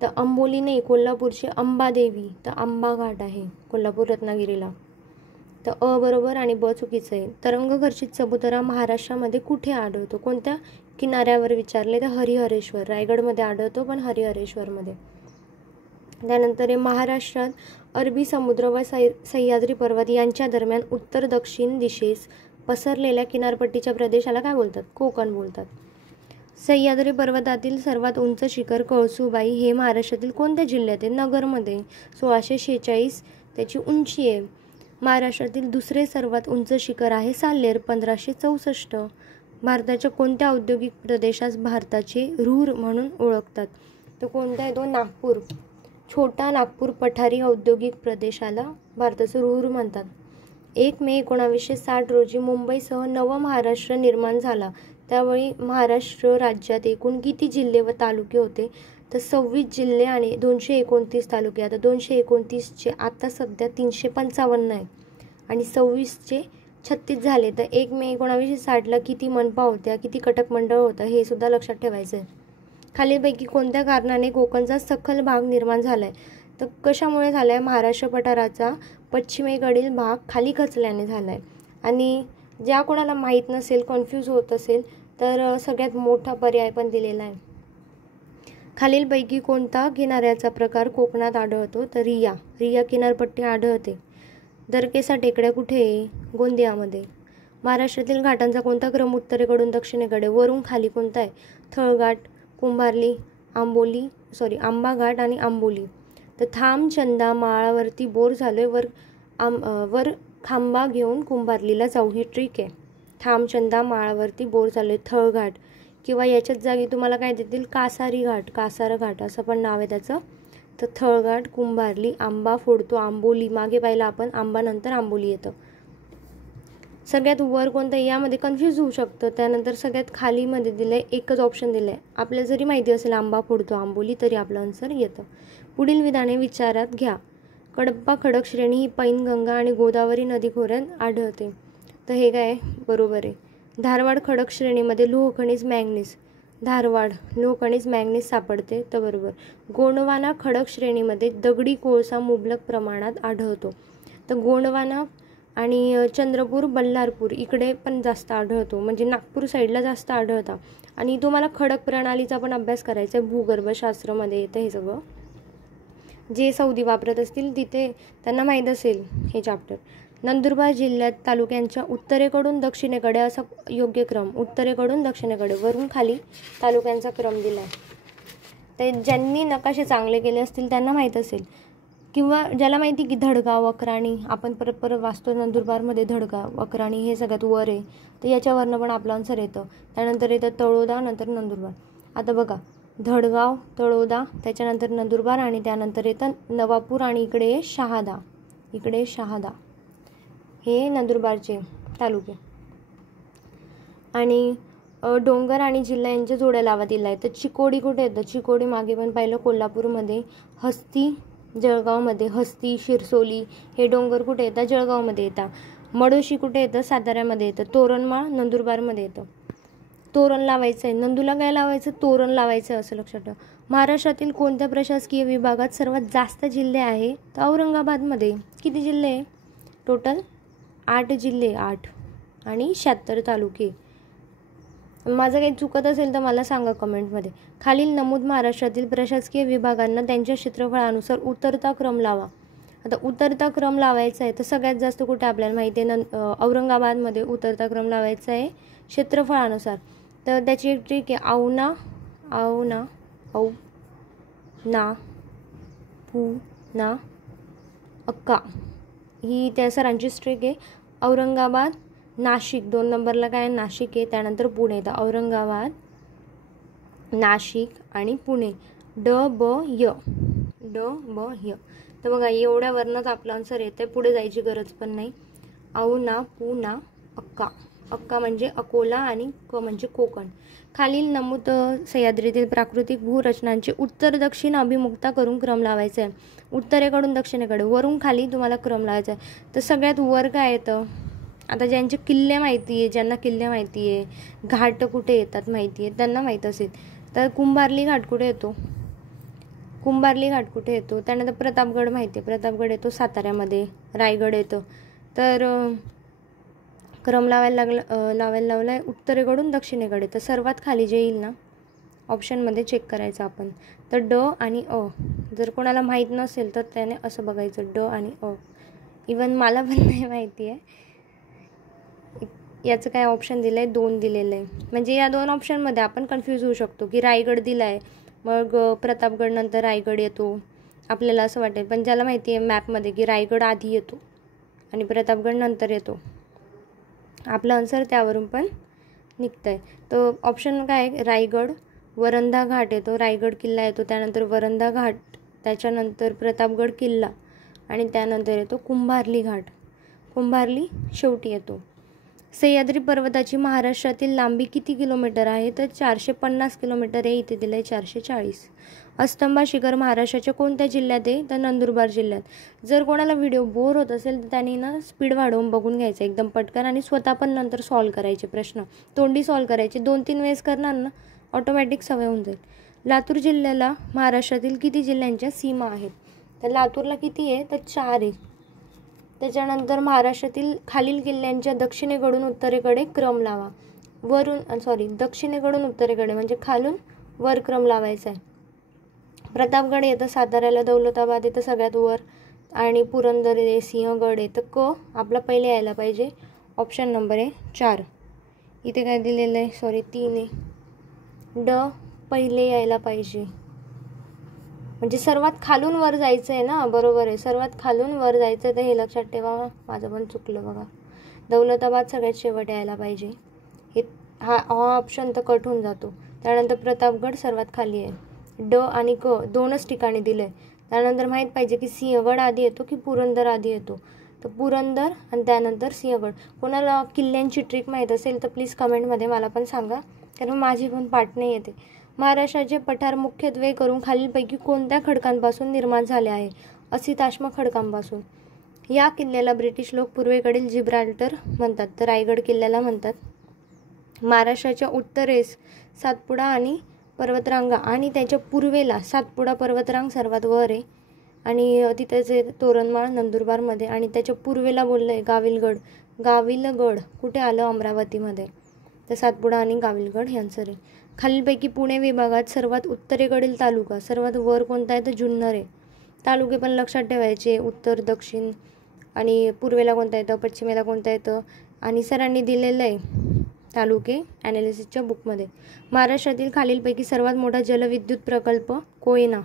तर आंबोली नाही, कोल्हापूरची अंबादेवी, तर आंबा घाट आहे कोल्हापूर रत्नागिरीला. तर अ बरोबर आणि ब चुकीचं आहे. तरंगखर्चित चबुतरा महाराष्ट्रामध्ये कुठे आढळतो? कोणत्या किनाऱ्यावर विचारले? तर हरिहरेश्वर. रायगडमध्ये आढळतो पण हरिहरेश्वरमध्ये. त्यानंतर आहे महाराष्ट्रात अरबी समुद्र व सह्याद्री पर्वत यांच्या दरम्यान उत्तर दक्षिण दिशेस पसरलेल्या किनारपट्टीच्या प्रदेशाला काय बोलतात? कोकण बोलतात. सह्याद्री पर्वतातील सर्वात उंच शिखर कळसूबाई हे महाराष्ट्रातील कोणत्या जिल्ह्यात आहे? नगरमध्ये. 1646 त्याची उंची आहे. महाराष्ट्रातील दुसरे सर्वात उंच शिखर आहे साल्हेर, 1564. भारताच्या कोणत्या औद्योगिक प्रदेशास भारताचे रूर म्हणून ओळखतात? तर कोणता आहे तो? नागपूर. छोटा नागपूर पठारी औद्योगिक प्रदेशाला भारताचं रूर म्हणतात. 1 मे 1960 रोजी मुंबईसह नवा महाराष्ट्र निर्माण झाला. त्यावेळी महाराष्ट्र राज्यात एकूण किती जिल्हे व तालुके होते? तर 26 जिल्हे आणि 229 तालुके. आता 229चे आता सध्या 355 आहे आणि 26चे 36 झाले. तर 1 मे 1960ला किती मनपा होत्या, किती कटक मंडळ होतं हे सुद्धा लक्षात ठेवायचं आहे. खालीलपैकी कोणत्या कारणाने कोकणचा सखल भाग निर्माण झाला आहे? तर कशामुळे झाला आहे? महाराष्ट्र पठाराचा पश्चिमेकडील भाग खाली खचल्याने झाला आहे. आणि ज्या कोणाला माहीत नसेल, कन्फ्यूज होत असेल तर सगळ्यात मोठा पर्याय पण दिलेला आहे. खालीलपैकी कोणता किनाऱ्याचा प्रकार कोकणात आढळतो? तर रिया किनारपट्टी आढळते. दरकेसा टेकड्या कुठे आहे? गोंदियामध्ये. महाराष्ट्रातील घाटांचा कोणता क्रम उत्तरेकडून दक्षिणेकडे वरून खाली कोणता आहे? थळघाट, कुंभार्ली, आंबा घाट आणि आंबोली. तर थांब चंदा माळावरती बोर झालोय, वर खांबा घेऊन कुंभारलीला जाऊ, ही ट्रिक आहे. थांब चंदा माळावरती बोर झालोय, थळघाट. किंवा याच्याच जागी तुम्हाला काय देतील? कासार घाट असं पण नाव आहे त्याचं. तर थळघाट, कुंभारली, आंबा फोडतो, आंबोली. मागे पाहिलं आपण, आंबा नंतर आंबोली येतं. सगळ्यात वर कोणतं? यामध्ये कन्फ्यूज होऊ शकतं. त्यानंतर सगळ्यात खालीमध्ये दिलं आहे, एकच ऑप्शन दिलं आहे. आपल्याला जरी माहिती असेल आंबा फोडतो आंबोली तरी आपलं आन्सर येतं. पुढील विधाने विचारात घ्या. कडप्पा खडक श्रेणी ही पैनगंगा आणि गोदावरी नदी खोऱ्यात आढळते. तर हे काय बरोबर आहे. धारवाड खडक श्रेणीमध्ये लोहखनिज मॅंगनीज सापडते. तर बरोबर. गोंडवाना खडक श्रेणीमध्ये दगडी कोळसा मुबलक प्रमाणात आढळतो. तर गोंडवाना आणि चंद्रपूर, बल्लारपूर इकडे पण जास्त आढळतो, म्हणजे नागपूर साईडला जास्त आढळता. आणि तुम्हाला खडक प्रणालीचा पण अभ्यास करायचा आहे, भूगर्भशास्त्रामध्ये येतं हे सगळं. जे सौदी वापरत असतील तिथे त्यांना माहीत असेल हे चॅप्टर. नंदुरबार जिल्ह्यात तालुक्यांच्या उत्तरेकडून दक्षिणेकडे असा योग्य क्रम, उत्तरेकडून दक्षिणेकडे वरून खाली तालुक्यांचा क्रम दिला आहे. तर ज्यांनी नकाशे चांगले केले असतील त्यांना माहीत असेल. किंवा ज्याला माहिती की धडगाव, अक्राणी, आपण परत वाचतो नंदुरबारमध्ये धडगाव, अक्राणी हे सगळ्यात वर आहे, तर याच्यावरनं पण आपलं आन्सर येतं. त्यानंतर येतं तळोदा, नंतर नंदुरबार. आता बघा, धडगाव, तळोदा, त्याच्यानंतर नंदुरबार आणि त्यानंतर येतं नवापूर आणि इकडे शहादा. हे नंदुरबारचे तालुके. आणि डोंगर आणि जिल्हा यांच्या जोड्या लावा दिला आहे. तर चिकोडी कुठे येतं? चिकोडी मागे पण पाहिलं कोल्हापूरमध्ये. हस्ती जळगावमध्ये. हस्ती, शिरसोली हे डोंगर कुठे येतात? जळगावमध्ये येतात. मडोशी कुठे येतं? साताऱ्यामध्ये येतं. तोरणमाळ नंदुरबारमध्ये येतं. तोरण लावायचं आहे. नंदूला काय लावायचं? तोरण लावायचं आहे, असं लक्षात ठेवा. महाराष्ट्रातील कोणत्या प्रशासकीय विभागात सर्वात जास्त जिल्हे आहे? तर औरंगाबादमध्ये. किती जिल्हे आहे टोटल? 8 जिल्हे, 8 आणि 76 तालुके. माझं काही चुकत असेल तर मला सांगा कमेंटमध्ये. खालील नमूद महाराष्ट्रातील प्रशासकीय विभागांना त्यांच्या क्षेत्रफळानुसार उतरता क्रम लावा. आता उतरता क्रम लावायचा आहे तर सगळ्यात जास्त कुठे आपल्याला माहिती आहे? औरंगाबादमध्ये उतरता क्रम लावायचा आहे क्षेत्रफळानुसार. तर त्याची एक ट्रिक आहे, औना, पू ना अक्का, ही त्या सरांचीच ट्रिक आहे. औरंगाबाद, नाशिक 2 नंबरला काय? नाशिक आहे. त्यानंतर पुणे. तर औरंगाबाद, नाशिक आणि पुणे. ड ब य. तर बघा एवढ्यावरनंच आपलं आन्सर येतं, पुढे जायची गरज पण नाही. औना, पूना, अक्का म्हणजे अकोला आणि क म्हणजे कोकण. खालील नमूद सह्याद्रीतील प्राकृतिक भूरचनांची उत्तर दक्षिण अभिमुखता करून क्रम लावायचा आहे. उत्तरेकडून दक्षिणेकडे, वरून खाली तुम्हाला क्रम लावायचा आहे. तर सगळ्यात वर काय येतं? आता ज्यांचे किल्ले माहिती आहे, ज्यांना किल्ले माहिती आहे, घाट कुठे येतात माहिती आहे, त्यांना माहीत असेल. तर कुंभार्ली घाट कुठे येतो? त्यानंतर प्रतापगड माहिती आहे, प्रतापगड येतो साताऱ्यामध्ये. रायगड येतो. तर क्रम लावायला लावला आहे उत्तरेकडून दक्षिणेकडे. तर सर्वात खाली जे येईल ना ऑप्शनमध्ये चेक करायचं आपण. तर ड आणि अ, जर कोणाला माहीत नसेल तर त्याने असं बघायचं ड आणि अ. इवन मला पण नाही माहिती आहे. याचं काय ऑप्शन दिलं आहे, 2 दिलेलं आहे. म्हणजे या 2 ऑप्शनमध्ये आपण कन्फ्यूज होऊ शकतो की रायगड दिला आहे, मग प्रतापगड नंतर रायगड येतो आपल्याला असं वाटेल. पण ज्याला माहिती आहे मॅपमध्ये की रायगड आधी येतो आणि प्रतापगड नंतर येतो, आपलं आन्सर त्यावरून पण निघतं आहे. तर ऑप्शन काय आहे, रायगड, वरंधा घाट येतो, रायगड किल्ला येतो, त्यानंतर वरंधा घाट, त्याच्यानंतर प्रतापगड किल्ला आणि त्यानंतर येतो कुंभार्ली घाट. कुंभार्ली शेवटी येतो. सह्याद्री पर्वताची महाराष्ट्रातील लांबी किती किलोमीटर आहे, तर 450 किलोमीटर आहे. इथे दिलं आहे 440. अस्तंबा शिखर महाराष्ट्राच्या कोणत्या जिल्ह्यात आहे, तर नंदुरबार जिल्ह्यात. जर कोणाला व्हिडिओ बोर होत असेल तर त्यांनी ना स्पीड वाढवून बघून घ्यायचं एकदम पटकन आणि स्वतः पण नंतर सॉल्व करायचे प्रश्न, तोंडी सॉल्व करायचे. 2-3 वेळेस करणार ना ऑटोमॅटिक सवय होऊन जाईल. लातूर जिल्ह्याला महाराष्ट्रातील किती जिल्ह्यांच्या सीमा आहेत, तर लातूरला किती आहे, तर 4 आहे. त्याच्यानंतर महाराष्ट्रातील खालील किल्ल्यांच्या दक्षिणेकडून उत्तरेकडे क्रम लावा. दक्षिणेकडून उत्तरेकडे म्हणजे खालून वर क्रम लावायचा आहे. प्रतापगड येतं साताऱ्याला, दौलताबाद येतं सगळ्यात वर आणि पुरंदर आहे, सिंहगड येतं. क आपला पहिले यायला पाहिजे. ऑप्शन नंबर आहे 4. इथे काय दिलेलं आहे, 3 आहे. ड पहिले यायला पाहिजे, म्हणजे सर्वात खालून वर जायचं आहे ना, बरोबर आहे, सर्वात खालून वर जायचं. तर हे लक्षात ठेवा, माझं पण चुकलं बघा. दौलताबाद सगळ्यात शेवट यायला पाहिजे. हा ऑप्शन तर कट होऊन जातो. त्यानंतर प्रतापगड सर्वात खाली आहे. ड आणि क 2च ठिकाणी दिलं आहे. त्यानंतर माहीत पाहिजे की सिंहगड आधी येतो की पुरंदर आधी येतो, तर पुरंदर आणि त्यानंतर सिंहगड. कोणाला किल्ल्यांची ट्रिक माहीत असेल तर प्लीज कमेंटमध्ये मला पण सांगा, कारण माझी पण पाठ नाही येते. महाराष्ट्राचे पठार मुख्यत्वे करून खालीलपैकी कोणत्या खडकांपासून निर्माण झाले आहे, असिताश्म खडकांपासून. या किल्ल्याला ब्रिटिश लोक पूर्वेकडील जिब्राल्टर म्हणतात, तर रायगड किल्ल्याला म्हणतात. महाराष्ट्राच्या उत्तरेस सातपुडा आणि पर्वतरांगा आणि त्याच्या पूर्वेला सातपुडा पर्वतरांग सर्वात वर आहे आणि तिथेचे तोरणमाळ नंदुरबारमध्ये, आणि त्याच्या पूर्वेला बोललं आहे गाविलगड. गाविलगड कुठे आलं, अमरावतीमध्ये. तर सातपुडा आणि गाविलगड हे आन्सर आहे. खालीलपैकी पुणे विभागात सर्वात उत्तरेकडील तालुका सर्वात वर कोणता आहे, तर जुन्नर आहे. तालुके पण लक्षात ठेवायचे, उत्तर, दक्षिण आणि पूर्वेला कोणता येतं, पश्चिमेला कोणता येतं, आणि सरांनी दिलेलं आहे तालुके ॲनालिसिसच्या बुकमध्ये. महाराष्ट्रातील खालीलपैकी सर्वात मोठा जलविद्युत प्रकल्प कोयना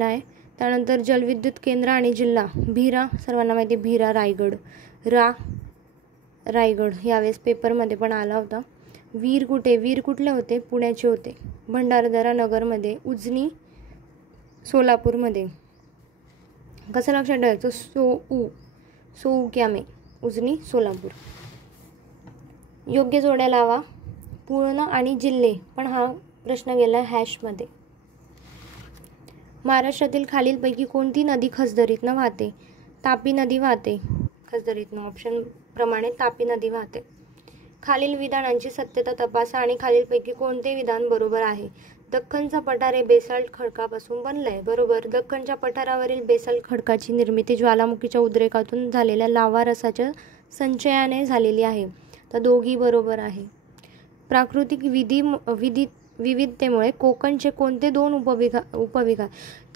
आहे. त्यानंतर जलविद्युत केंद्र आणि जिल्हा भीरा, सर्वांना माहिती आहे भीरा रायगड. रायगड यावेळेस पेपरमध्ये पण आला होता. वीर कुठले होते, पुण्याचे होते. भंडारदरा नगरमध्ये. उजनी सोलापूरमध्ये. कसं लक्षात ठेवायचं, सोऊक्यामे उजनी सोलापूर. योग्य जोड्या लावा. पूर्ण आणि जिल्हे पण हा प्रश्न गेला हॅशमध्ये. महाराष्ट्रातील खालीलपैकी कोणती नदी खसदरीतनं वाहते, तापी नदी वाहते खसदरीतनं. ऑप्शन प्रमाणे तापी नदी वाहते. खालील विधानांची सत्यता तपासा आणि खालीलपैकी कोणते विधान बरोबर आहे. दख्खनचा पठार हे बेसाल्ट खडकापासून बनलं आहे, बरोबर. दख्खनच्या पठारावरील बेसाल्ट खडकाची निर्मिती ज्वालामुखीच्या उद्रेकातून झालेल्या लावा रसाच्या संचयाने झालेली आहे, तर दोघी बरोबर आहे. प्राकृतिक विविधतेमुळे कोकणचे कोणते 2 उपविभाग,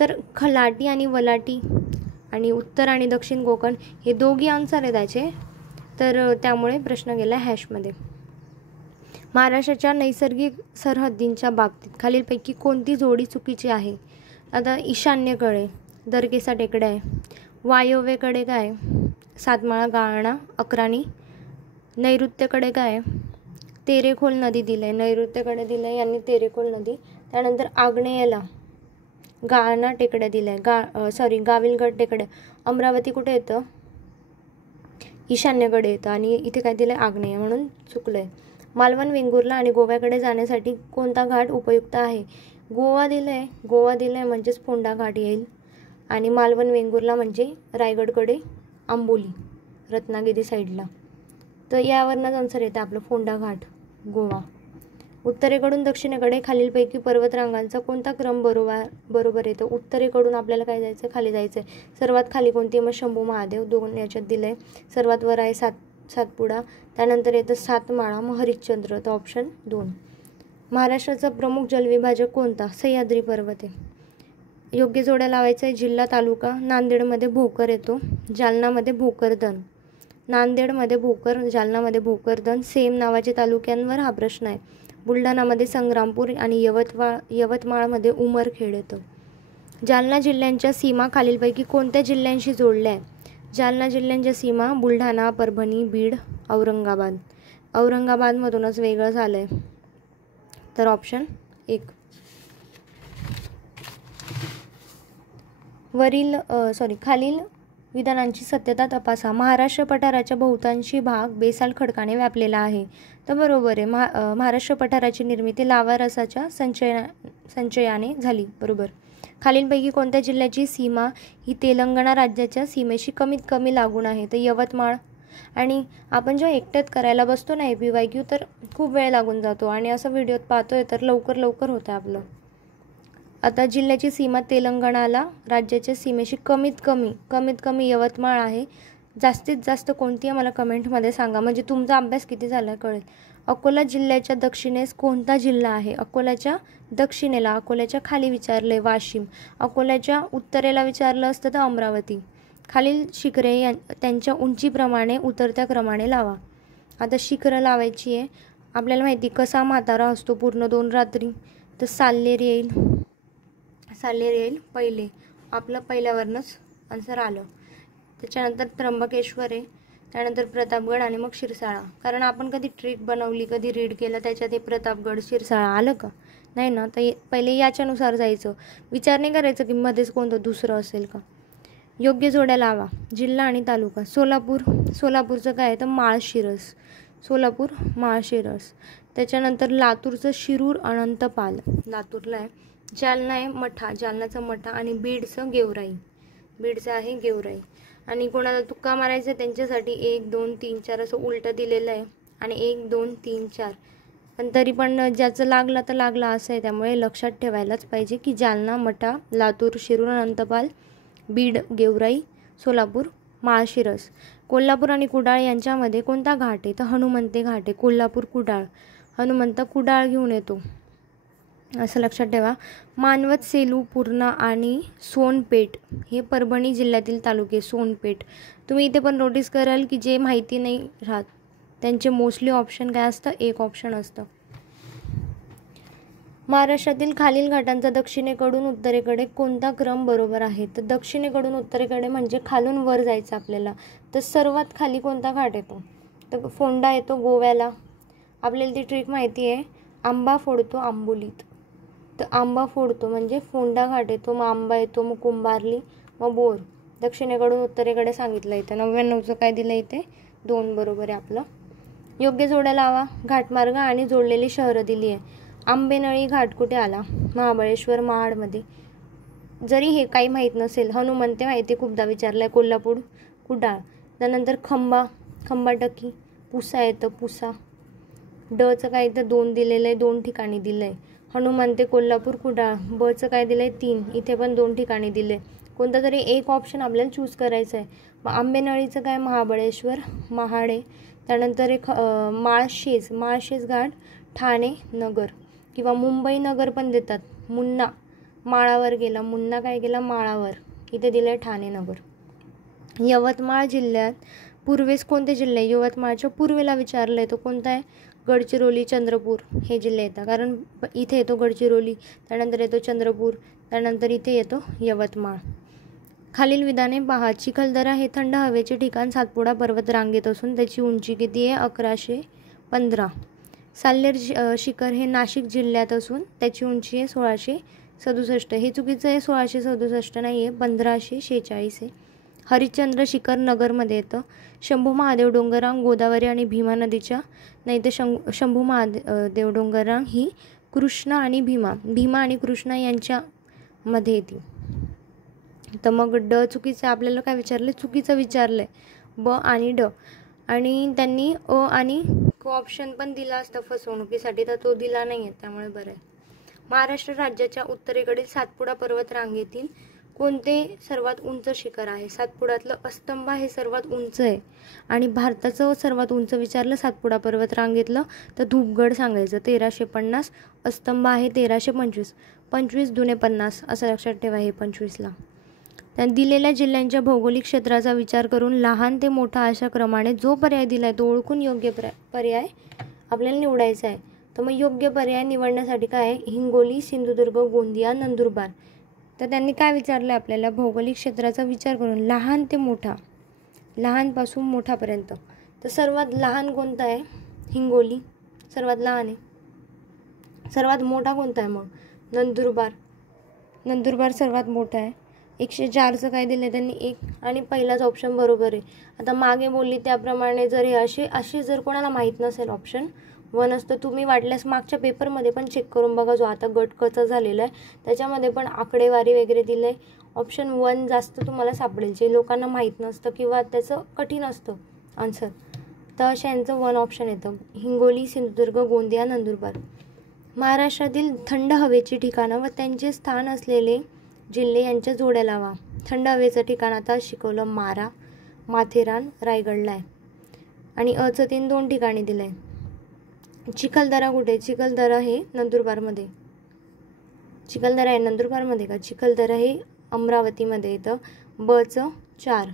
तर खलाटी आणि वलाटी, आणि उत्तर आणि दक्षिण कोकण हे दोघी आन्सर आहे त्याचे, तर त्यामुळे प्रश्न गेला हॅशमध्ये. महाराष्ट्राच्या नैसर्गिक सरहद्दींच्या बाबतीत खालीलपैकी कोणती जोडी चुकीची आहे. आता ईशान्येकडे दरकेसा टेकड्या आहे, वायव्येकडे काय सातमाळा, गाळणा, अक्राणी. नैऋत्येकडे काय तेरेखोल नदी दिलं आहे, नैऋत्येकडे दिलं आहे यांनी तेरेखोल नदी. त्यानंतर आग्नेयला गाळणा टेकड्या दिल्या आहे, गाविलगड टेकड्या. अमरावती कुठे येतं, ईशान्येकडे येतं आणि इथे काय दिलं आहे, आग्नेय, म्हणून चुकलं आहे. मालवण, वेंगुर्ला आणि गोव्याकडे जाण्यासाठी कोणता घाट उपयुक्त आहे. गोवा दिलं आहे म्हणजेच फोंडा घाट येईल, आणि मालवण वेंगुर्ला म्हणजे रायगडकडे आंबोली रत्नागिरी साईडला, तर यावरनंच आन्सर येतं आपलं फोंडा घाट गोवा. उत्तरेकडून दक्षिणेकडे खालीलपैकी पर्वतरांगांचा कोणता क्रम बरोबर येतो. उत्तरेकडून आपल्याला काय जायचं, खाली जायचं आहे. सर्वात खाली कोणती, मग शंभू महादेव 2 याच्यात दिलं आहे. सर्वात वर आहे सातपुडा, त्यानंतर येतं सातमाळा, मग हरिश्चंद्र, तर ऑप्शन 2. महाराष्ट्राचा प्रमुख जलविभाजक कोणता? सह्याद्री पर्वत आहे। योग्य जोड्या लावायचा आहे। जिल्हा तालुका नांदेडमध्ये भोकर येतो, जालनामध्ये भोकरदन, नांदेडमध्ये भोकर, जालनामध्ये भोकरदन। सेम नावाच्या तालुक्यांवर हा प्रश्न आहे। बुलढाणामध्ये संग्रामपूर आणि यवतमाळमध्ये उमरखेड येतं। जालना जिल्ह्यांच्या सीमा खालीलपैकी कोणत्या जिल्ह्यांशी जोडल्या आहे? जालना जिल्ह्यांच्या सीमा बुलढाणा, परभणी, बीड, औरंगाबाद। औरंगाबादमधूनच वेगळं झालं आहे, तर ऑप्शन 1। खालील विधानांची सत्यता तपासा। महाराष्ट्र पठाराच्या बहुतांशी भाग बेसाल्ट खडकाने व्यापलेला आहे, तर बरोबर आहे। महाराष्ट्र पठाराची निर्मिती लावा रसाच्या संचयाने झाली, बरोबर। खालीलपैकी कोणत्या जिल्ह्याची सीमा ही तेलंगणा राज्याच्या सीमेशी कमीत कमी लागून आहे? तर यवतमाळ। आणि आपण जेव्हा एकट्यात करायला बसतो ना APYQ, तर खूप वेळ लागून जातो आणि असं व्हिडिओत पाहतोय तर लवकर होतं आपलं। आता जिल्ह्याची सीमा तेलंगणाला राज्याच्या सीमेशी कमीत कमी यवतमाळ आहे। जास्तीत जास्त कोणती आहे मला कमेंटमध्ये सांगा, म्हणजे तुमचा अभ्यास किती झाला कळेल। अकोला जिल्ह्याच्या दक्षिणेस कोणता जिल्हा आहे? अकोल्याच्या दक्षिणेला, अकोल्याच्या खाली विचारले वाशिम, अकोल्याच्या उत्तरेला विचारलं असतं तर अमरावती। खालील शिखरे त्यांच्या उंचीप्रमाणे उतरत्या क्रमाने लावा। आता शिखरं लावायची आहे। आपल्याला माहिती कसा म्हातारा असतो पूर्ण 2 रात्री, तर साल्हेर येईल पहिले, आपलं पहिल्यावरनंच आन्सर आलं। त्याच्यानंतर त्र्यंबकेश्वर आहे, त्यानंतर प्रतापगड आणि मग शिरसाळा। कारण आपण कधी ट्रिक बनवली, कधी रीड केलं, त्याच्यात हे प्रतापगड शिरसाळा आलं का? नाही ना, तर पहिले याच्यानुसार जायचं, विचार नाही करायचं की मध्येच कोणतं दुसरं असेल का। योग्य जोड्या लावा। जिल्हा आणि तालुका। सोलापूरचं काय आहे तर माळशिरस, सोलापूर माळशिरस। त्याच्यानंतर लातूरचं शिरूर अनंतपाल, लातूरला आहे। जालना आहे मठा, जालनाचं मठा। आणि बीडचं गेवराई, बीडचं आहे गेवराई। आणि कोणाला तुक्का मारायचं त्यांच्यासाठी 1 2 3 4 असं उलटं दिलेलं आहे आणि 1 2 3 4, पण तरी पण ज्याचं लागला तर लागला असं आहे, त्यामुळे लक्षात ठेवायलाच पाहिजे की जालना मठा, लातूर शिरूर अनंतपाल, बीड गेवराई, सोलापूर माळशिरस। कोल्हापूर आणि कुडाळ यांच्यामध्ये कोणता घाट आहे? तर हनुमंते घाट आहे। कोल्हापूर कुडाळ, हनुमंत कुडाळ घेऊन येतो, असं लक्षात ठेवा। मानवत, सेलू, पूर्णा आणि सोनपेठ हे परभणी जिल्ह्यातील तालुके। सोनपेठ तुम्ही इथे पण नोटीस कराल की जे माहिती नाही राहत त्यांचे मोस्टली ऑप्शन काय असतं? 1 ऑप्शन असतं। महाराष्ट्रातील खालील घाटांचा दक्षिणेकडून उत्तरेकडे कोणता क्रम बरोबर आहे? तर दक्षिणेकडून उत्तरेकडे म्हणजे खालून वर जायचं आपल्याला, तर सर्वात खाली कोणता घाट येतो? तर फोंडा येतो गोव्याला। आपल्याला ती ट्रिक माहिती आहे, आंबा फोडतो आंबोलीत, तर आंबा फोडतो म्हणजे फोंडा घाट येतो, मग आंबा येतो, मग कुंभारली, मग बोर। दक्षिणेकडून उत्तरेकडे सांगितलं इथं। 99चं काय दिलं इथे? 2, बरोबर आहे आपलं। योग्य जोड्या लावा। घाटमार्ग आणि जोडलेली शहरं दिली आहे। आंबेनळी घाट कुठे आला? महाबळेश्वर, महाडमध्ये। जरी हे काही माहीत नसेल, हनुमंते माहिती खूपदा विचारलं आहे, कोल्हापूर कुडाळ। त्यानंतर खंबाटकी, पुसा येतं पुसा। डचं काय इथं 2 दिलेलं आहे, 2 ठिकाणी दिलं आहे। हनुमंते कोल्हापूर कुडाळ। बचं काय दिलं आहे 3, इथे पण 2 ठिकाणी दिले। कोणता तरी 1 ऑप्शन आपल्याला चूज करायचं आहे। मग आंबेनळीचं काय? महाबळेश्वर महाडे। त्यानंतर एक माळशेज घाट ठाणे नगर, किंवा मुंबई नगर पण देतात। मुन्ना माळावर गेला, मुन्ना काय गेला माळावर, इथे दिलं आहे ठाणे नगर। यवतमाळ जिल्ह्यात पूर्वेस कोणते जिल्हे? यवतमाळच्या पूर्वेला विचारलं आहे, तो कोणता आहे? गडचिरोली चंद्रपूर हे जिल्हे येतात, कारण इथे येतो गडचिरोली, त्यानंतर येतो चंद्रपूर, त्यानंतर इथे येतो यवतमाळ। खालील विधाने पहा। चिखलदरा हे थंड हवेचे ठिकाण सातपुडा पर्वत रांगेत असून त्याची उंची किती आहे? 1115। साल्हेर शिखर हे नाशिक जिल्ह्यात असून त्याची उंची आहे 1667। हे चुकीचं आहे, 1667 नाही आहे, 1546 आहे। हरिश्चंद्र शिखर नगरमध्ये येतं। शंभू महादेव डोंगररांग गोदावरी आणि भीमा नदीच्या, नाही तर शंभू महादेव डोंगररांग ही कृष्णा आणि भीमा आणि कृष्णा यांच्यामध्ये येते। तर मग ड चुकीचं आहे। आपल्याला काय विचारलं? चुकीचं विचारलं आहे, ब आणि ड। आणि त्यांनी अ आणि क ऑप्शन पण दिला असता फसवणुकीसाठी, तर तो दिला नाही आहे, त्यामुळे बरं आहे। महाराष्ट्र राज्याच्या उत्तरेकडील सातपुडा पर्वत रांगेतील कोणते सर्वात उंच शिखर आहे? सातपुड्यातलं अस्तंबा हे सर्वात उंच आहे. आणि भारताचं सर्वात उंच विचारलं सातपुडा पर्वत रांगेतलं तर धूपगड सांगायचं 1350. अस्तंबा आहे 1325. 25 दुने 50 असं लक्षात ठेवा हे 25ला. त्यात दिलेल्या जिल्ह्यांच्या भौगोलिक क्षेत्राचा विचार करून लहान ते मोठा अशा क्रमाने जो पर्याय दिला आहे तो ओळखून योग्य पर्याय आपल्याला निवडायचा आहे. तर मग योग्य पर्याय निवडण्यासाठी काय आहे? हिंगोली, सिंधुदुर्ग, गोंदिया, नंदुरबार. तर त्यांनी काय विचारलं आपल्याला? भौगोलिक क्षेत्राचा विचार करून लहान ते मोठा, लहानपासून मोठापर्यंत. तर सर्वात लहान कोणता आहे? हिंगोली सर्वात लहान आहे. सर्वात मोठा कोणता आहे मग? नंदुरबार. नंदुरबार सर्वात मोठा आहे. 104चं काय दिलं त्यांनी? 1. आणि पहिलाच ऑप्शन बरोबर आहे. आता मागे बोलली त्याप्रमाणे जर हे असे जर कोणाला माहीत नसेल ऑप्शन 1 असतं, तुम्ही वाटल्यास मागच्या पेपरमध्ये पण चेक करून बघा, जो आता गट कचा झालेला आहे त्याच्यामध्ये पण आकडेवारी वगैरे दिलं आहे. ऑप्शन 1 जास्त तुम्हाला सापडेल, जे लोकांना माहीत नसतं किंवा त्याचं कठीण असतं आन्सर. तर अशा यांचं 1 ऑप्शन येतं. हिंगोली, सिंधुदुर्ग, गोंदिया, नंदुरबार. महाराष्ट्रातील थंड हवेची ठिकाणं व त्यांचे स्थान असलेले जिल्हे यांच्या जोड्या लावा. थंड हवेचं ठिकाण आता शिकवलं मारा, माथेरान, रायगडला आहे. आणि अचं 2 ठिकाणी दिलं आहे. चिखलदरा कुठे? चिखलदरा हे नंदुरबारमध्ये. चिखलदरा आहे नंदुरबारमध्ये का? चिखलदरा हे अमरावतीमध्ये येतं. बचं 4.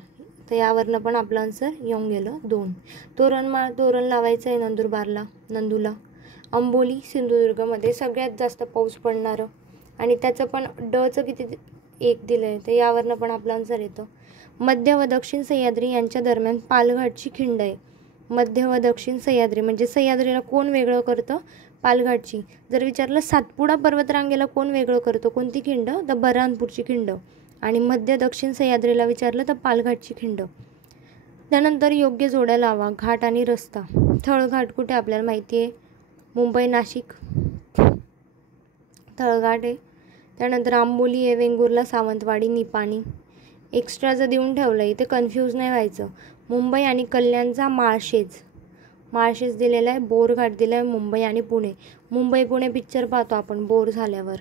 तर यावरनं पण आपलं आन्सर येऊन गेलं 2. तोरणमाळ, तोरण लावायचं आहे नंदुरबारला, नंदूला. अंबोली सिंधुदुर्गमध्ये सगळ्यात जास्त पाऊस पडणारं आणि त्याचं पण डचं किती? 1 दिलं आहे. तर यावरनं पण आपलं आन्सर येतं. मध्य व दक्षिण सह्याद्री यांच्या दरम्यान पालघाटची खिंड आहे. मध्य व दक्षिण सह्याद्री म्हणजे सह्याद्रीला कोण वेगळं करतं? पालघाटची. जर विचारलं सातपुडा पर्वतरांगेला कोण वेगळं करतं? कोणती खिंड? तर बऱ्हाणपूरची खिंड. आणि मध्य दक्षिण सह्याद्रीला विचारलं तर पालघाटची खिंड. त्यानंतर योग्य जोड्या लावा. घाट आणि रस्ता. थळघाट कुठे आपल्याला माहिती आहे? मुंबई, नाशिक. थळघाट आहे. त्यानंतर आंबोली आहे वेंगुर्ला, सावंतवाडी, निपाणी. एक्स्ट्राचं देऊन ठेवलं आहे, इथे कन्फ्यूज नाही व्हायचं. मुंबई आणि कल्याणचा माळशेज दिलेला आहे. बोरघाट दिला आहे मुंबई आणि पुणे. मुंबई पुणे पिक्चर पाहतो आपण बोर झाल्यावर.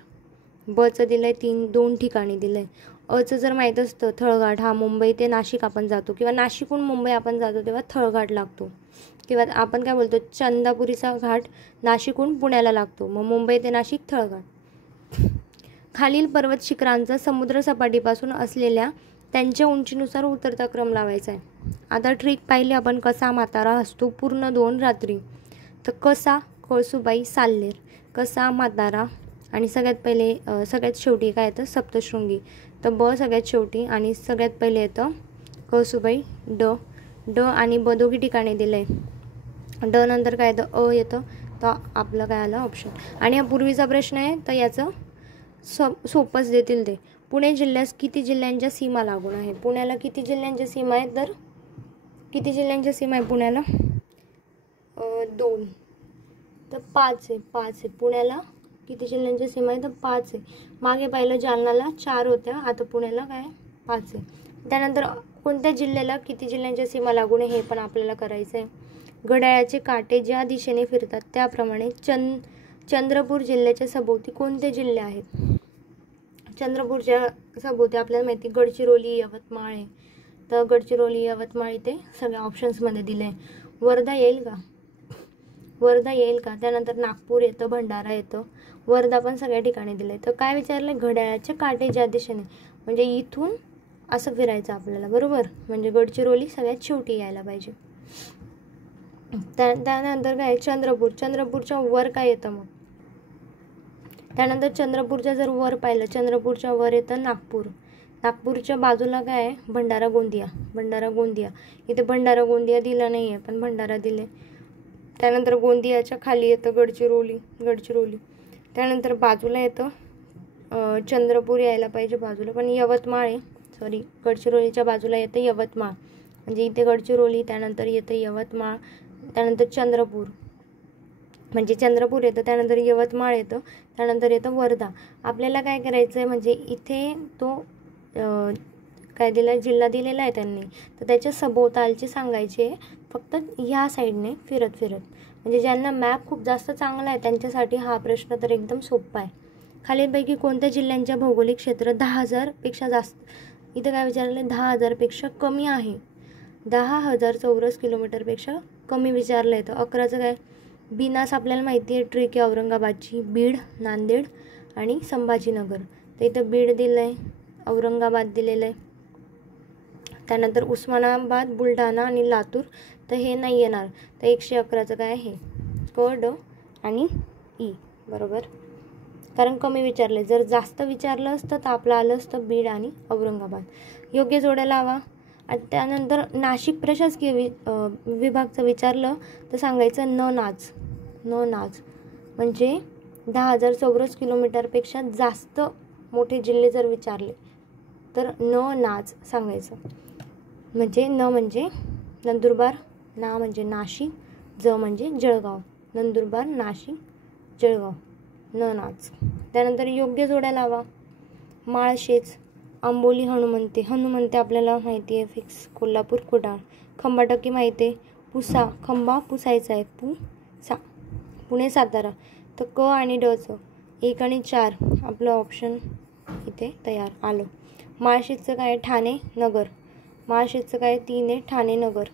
बचं दिलं आहे 2 ठिकाणी दिलं आहे. अचं जर माहीत असतं थळघाट हा मुंबई ते नाशिक आपण जातो किंवा नाशिकहून मुंबई आपण जातो तेव्हा थळघाट लागतो. किंवा आपण काय बोलतो चंदापुरीचा घाट नाशिकहून पुण्याला लागतो, मग मुंबई ते नाशिक थळघाट. खालील पर्वत शिखरांचा समुद्रसपाटीपासून असलेल्या त्यांच्या उंचीनुसार उतरता क्रम लावायचा आहे. आता ट्रिक पाहिली आपण. कसा मातारा असतो पूर्ण 2 रात्री. तर कसा, कळसुबाई, साल्हेर. कसा, मातारा आणि सगळ्यात शेवटी काय येतं? सप्तशृंगी. तर ब सगळ्यात शेवटी आणि सगळ्यात पहिले येतं कळसुबाई. ड आणि ब दोघी ठिकाणी दिलं आहे. ड नंतर काय येतं? अ येतं. तर आपलं काय आलं? ऑप्शन. आणि हा पूर्वीचा प्रश्न आहे तर याचं सोपंच देतील ते. पुणे जिल्ह्यास किती जिल्ह्यांच्या सीमा लागून आहे? पुण्याला किती जिल्ह्यांच्या सीमा आहेत? तर किती जिल्ह्यांच्या सीमा आहे पुण्याला? 2. तर 5 आहे. पुण्याला किती जिल्ह्यांच्या सीमा आहे? तर 5 आहे. मागे पाहिलं जालनाला 4 होत्या, आता पुण्याला काय 5 आहे. त्यानंतर कोणत्या जिल्ह्याला किती जिल्ह्यांच्या सीमा लागून आहे हे पण आपल्याला करायचं आहे. घड्याळाचे काटे ज्या दिशेने फिरतात त्याप्रमाणे चंद्रपूर जिल्ह्याच्या सभोवती कोणते जिल्हे आहेत? चंद्रपूरच्या सभोवती आपल्याला माहिती गडचिरोली, यवतमाळ आहे. तर गडचिरोली, यवतमाळ इथे सगळ्या ऑप्शन्समध्ये दिले आहे. वर्धा येईल का? त्यानंतर नागपूर येतं, भंडारा येतं. वर्धा पण सगळ्या ठिकाणी दिलं आहे. तर काय विचारलं? घड्याळाचे काटे ज्या दिशेने, म्हणजे इथून असं फिरायचं आपल्याला, बरोबर. म्हणजे गडचिरोली सगळ्यात शेवटी यायला पाहिजे. त्यानंतर काय? चंद्रपूरच्या वर काय येतं मग? त्यानंतर चंद्रपूरच्या जर वर पाहिलं, चंद्रपूरच्या वर येतं नागपूरच्या बाजूला काय आहे? भंडारा गोंदिया. इथे भंडारा गोंदिया दिला नाही आहे पण भंडारा दिले. त्यानंतर गोंदियाच्या खाली येतं गडचिरोली. त्यानंतर बाजूला येतं चंद्रपूर यायला पाहिजे बाजूला, पण यवतमाळ आहे. गडचिरोलीच्या बाजूला येतं यवतमाळ. म्हणजे इथे गडचिरोली, त्यानंतर येतं यवतमाळ, त्यानंतर चंद्रपूर येतं, त्यानंतर यवतमाळ येतं, त्यानंतर येतं वर्धा. आपल्याला काय करायचं आहे? म्हणजे इथे तो काय दिला जिल्हा दिलेला आहे त्यांनी, तर त्याच्या सभोवतालचे सांगायचे फक्त ह्या साईडने फिरत. म्हणजे ज्यांना मॅप खूप जास्त चांगला आहे त्यांच्यासाठी हा प्रश्न तर एकदम सोपा आहे. खालीलपैकी कोणत्या जिल्ह्यांच्या भौगोलिक क्षेत्र 10,000पेक्षा जास्त, इथं काय विचारलं 10,000पेक्षा कमी आहे, 10,000 चौरस किलोमीटरपेक्षा कमी विचारलं आहे. तर 11चं काय, बिनास आपल्याला माहिती आहे ट्रिक आहे औरंगाबादची, बीड, नांदेड आणि संभाजीनगर. तर इथं बीड दिलं आहे, औरंगाबाद दिलेलं आहे. त्यानंतर उस्मानाबाद, बुलढाणा आणि लातूर, तर हे नाही येणार. तर 111चं काय आहे, क, ड आणि ई बरोबर, कारण कमी विचारले. जर जास्त विचारलं असतं तर आपलं आलं असतं बीड आणि औरंगाबाद. योग्य जोड्या लावा. आणि त्यानंतर नाशिक प्रशासकीय विभागचं विचारलं तर सांगायचं न नाच. न नाच म्हणजे 10,000 चौरस किलोमीटरपेक्षा जास्त मोठे जिल्हे जर विचारले तर न नाच सांगायचं. म्हणजे न म्हणजे नंदुरबार, ना म्हणजे नाशिक, ज म्हणजे जळगाव. नंदुरबार, नाशिक, जळगाव, न नाच. त्यानंतर योग्य जोड्या लावा. माळशेज, आंबोली, हनुमंते. हनुमंते आपल्याला माहिती आहे फिक्स, कोल्हापूर, कुडाळ. खंबाटकी माहिती आहे, पुसा, खंबा पुसायचा आहे, पुसा. पुणे, सातारा. तर क आणि डचं 1 आणि 4 आपलं ऑप्शन इथे तयार आलं. माळशेजचं काय, ठाणे, नगर. माळशेजचं काय 3 आहे, ठाणे नगर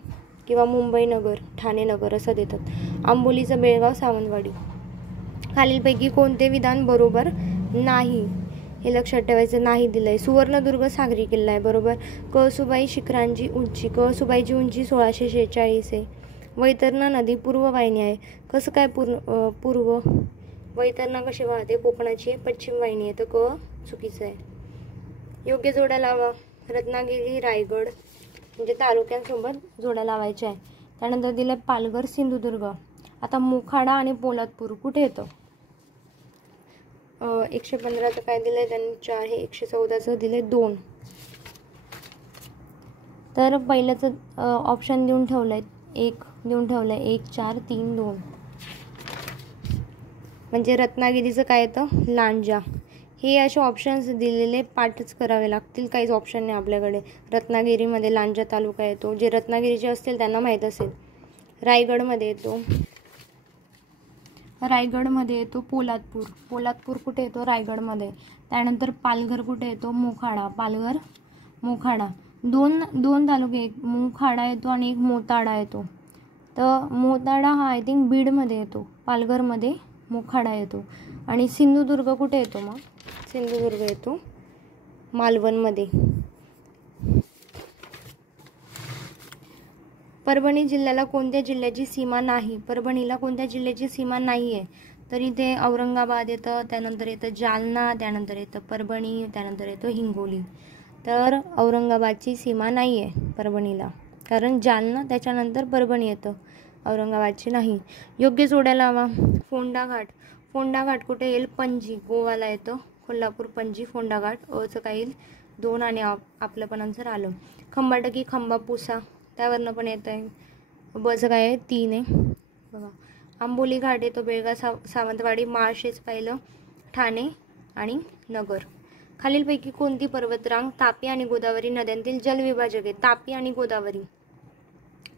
किंवा मुंबई नगर, ठाणे नगर असं देतात. आंबोलीचं बेळगाव, सावंतवाडी. खालीलपैकी कोणते विधान बरोबर नाही, हे लक्षात ठेवायचं. नाही दिलं आहे. सुवर्णदुर्ग सागरी किल्ला आहे बरोबर. कळसुबाई शिखरांची उंची, कळसुबाईची उंची 1646 आहे. वैतरणा नदी पूर्व वाहिनी आहे. कसं काय पूर्व, वैतरणा कशी वाहते, कोकणाची पश्चिम वाहिनी आहे. तर क चुकीचं आहे. योग्य जोड्या लावा. रत्नागिरी, रायगड म्हणजे तालुक्यांसोबत जोड्या लावायच्या आहे. त्यानंतर दिलं पालघर, सिंधुदुर्ग. आता मोखाडा आणि पोलादपूर कुठे येतं. 115चं काय दिलं आहे त्यांनी 4, हे 114चं दिलं आहे 2. तर पहिल्याचं ऑप्शन देऊन ठेवलं आहे 1 देऊन ठेवलं आहे, 1, 4, 3, 2. म्हणजे रत्नागिरीचं काय येतं, लांजा. हे असे ऑप्शन्स दिलेले पाठच करावे लागतील, काहीच ऑप्शन नाही आपल्याकडे. रत्नागिरीमध्ये लांजा तालुका येतो, जे रत्नागिरीचे असतील त्यांना माहीत असेल. रायगडमध्ये येतो, रायगडमध्ये येतो पोलादपूर. पोलादपूर कुठे येतो, रायगडमध्ये. त्यानंतर पालघर कुठे येतो, मोखाडा. पालघर, मोखाडा. दोन तालुके, एक मोखाडा येतो आणि एक मोताडा येतो. तर मोताडा हा आय थिंक बीडमध्ये येतो, पालघरमध्ये मोखाडा येतो. आणि सिंधुदुर्ग कुठे येतो, मग सिंधुदुर्ग येतो मालवणमध्ये. परभणी जिल्ह्याला कोणत्या जिल्ह्याची सीमा नाही, परभणीला कोणत्या जिल्ह्याची सीमा नाही आहे. तर इथे औरंगाबाद येतं, त्यानंतर येतं जालना, त्यानंतर येतं परभणी, त्यानंतर येतं हिंगोली. तर औरंगाबादची सीमा नाही आहे परभणीला, कारण जालना त्याच्यानंतर परभणी येतं, औरंगाबादची नाही. योग्य जोड्या लावा. फोंडा घाट. फोंडा घाट कुठे येईल, पणजी, गोवाला येतं. कोल्हापूर, पणजी, फोंडा घाट. अचं काय येईल 2 आणि आपलं पण आन्सर आलं. खंबाटकी, खंबा, पुसा, त्यावरनं पण येतं आहे. बचं काय आहे 3 आहे बघा. आंबोली घाट येतो बेळगाव, सावंतवाडी. माळशेज पाहिलं, ठाणे आणि नगर. खालीलपैकी कोणती पर्वतरांग तापी आणि गोदावरी नद्यांतील जलविभाजक आहे. तापी आणि गोदावरी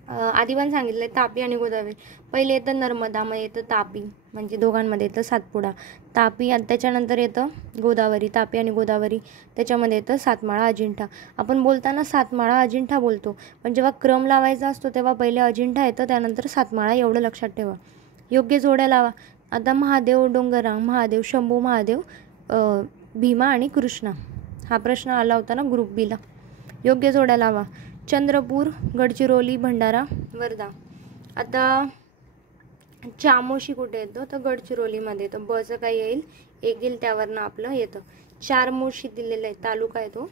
आधी पण सांगितलंय, तापी आणि गोदावरी. पहिले येतं नर्मदा, मग येतं तापी, म्हणजे दोघांमध्ये येतं सातपुडा. तापी, त्याच्यानंतर येतं गोदावरी. तापी आणि गोदावरी, त्याच्यामध्ये येतं सातमाळा, अजिंठा. आपण बोलताना सातमाळा, अजिंठा बोलतो, पण जेव्हा क्रम लावायचा असतो तेव्हा पहिले अजिंठा येतं, त्यानंतर सातमाळा, एवढं लक्षात ठेवा. योग्य जोड्या लावा. आता महादेव, डोंगररांग, महादेव, शंभू महादेव, भीमा आणि कृष्णा. हा प्रश्न आला होता ना ग्रुप बीला. योग्य जोड्या लावा. चंद्रपूर, गडचिरोली, भंडारा, वर्धा. आता चामोशी कुठे येतो, तर गडचिरोलीमध्ये येतं. बचं काय येईल, 1 येईल, त्यावरनं आपलं येतं. चारमोशी दिलेलं आहे, तालुका येतो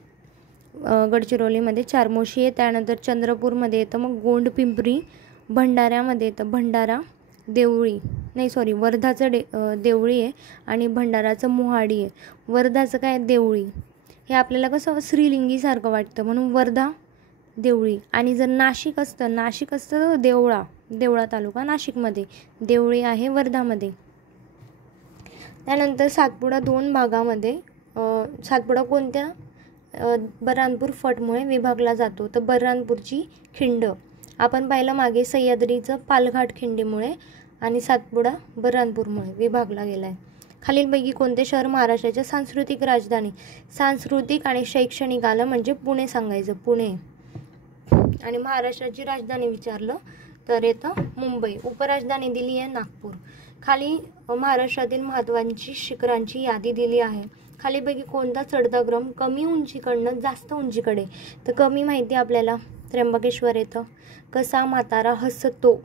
गडचिरोलीमध्ये, चारमोशी आहे. त्यानंतर चंद्रपूरमध्ये येतं, मग गोंडपिंपरी. भंडाऱ्यामध्ये येतं भंडारा, देवळी, नाही सॉरी, वर्धाचं देवळी आहे आणि भंडाराचं मोहाडी आहे. वर्धाचं काय, देवळी. हे आपल्याला कसं श्रीलिंगीसारखं वाटतं म्हणून वर्धा, देवळी. आणि जर नाशिक असतं देवळा, देवळा तालुका नाशिकमध्ये, देवळी आहे वर्धामध्ये. त्यानंतर सातपुडा 2 भागामध्ये. सातपुडा कोणत्या बऱ्हाणपूर फटमुळे विभागला जातो, तर बऱ्हाणपूरची खिंड. आपण पाहिलं मागे सह्याद्रीचं पालघाट खिंडीमुळे, आणि सातपुडा बऱ्हाणपूरमुळे विभागला गेला आहे. खालीलपैकी कोणते शहर महाराष्ट्राच्या सांस्कृतिक राजधानी, सांस्कृतिक आणि शैक्षणिक आलं म्हणजे पुणे सांगायचं, पुणे. आणि महाराष्ट्राची राजधानी विचारलं तर येतं मुंबई. उपराजधानी दिली आहे नागपूर. खाली महाराष्ट्रातील महत्त्वाची शिखरांची यादी दिली आहे. खालीपैकी कोणता चढता क्रम कमी उंचीकडनं जास्त उंचीकडे, तर कमी माहिती आपल्याला त्र्यंबकेश्वर येतं. कसा म्हातारा हसतो,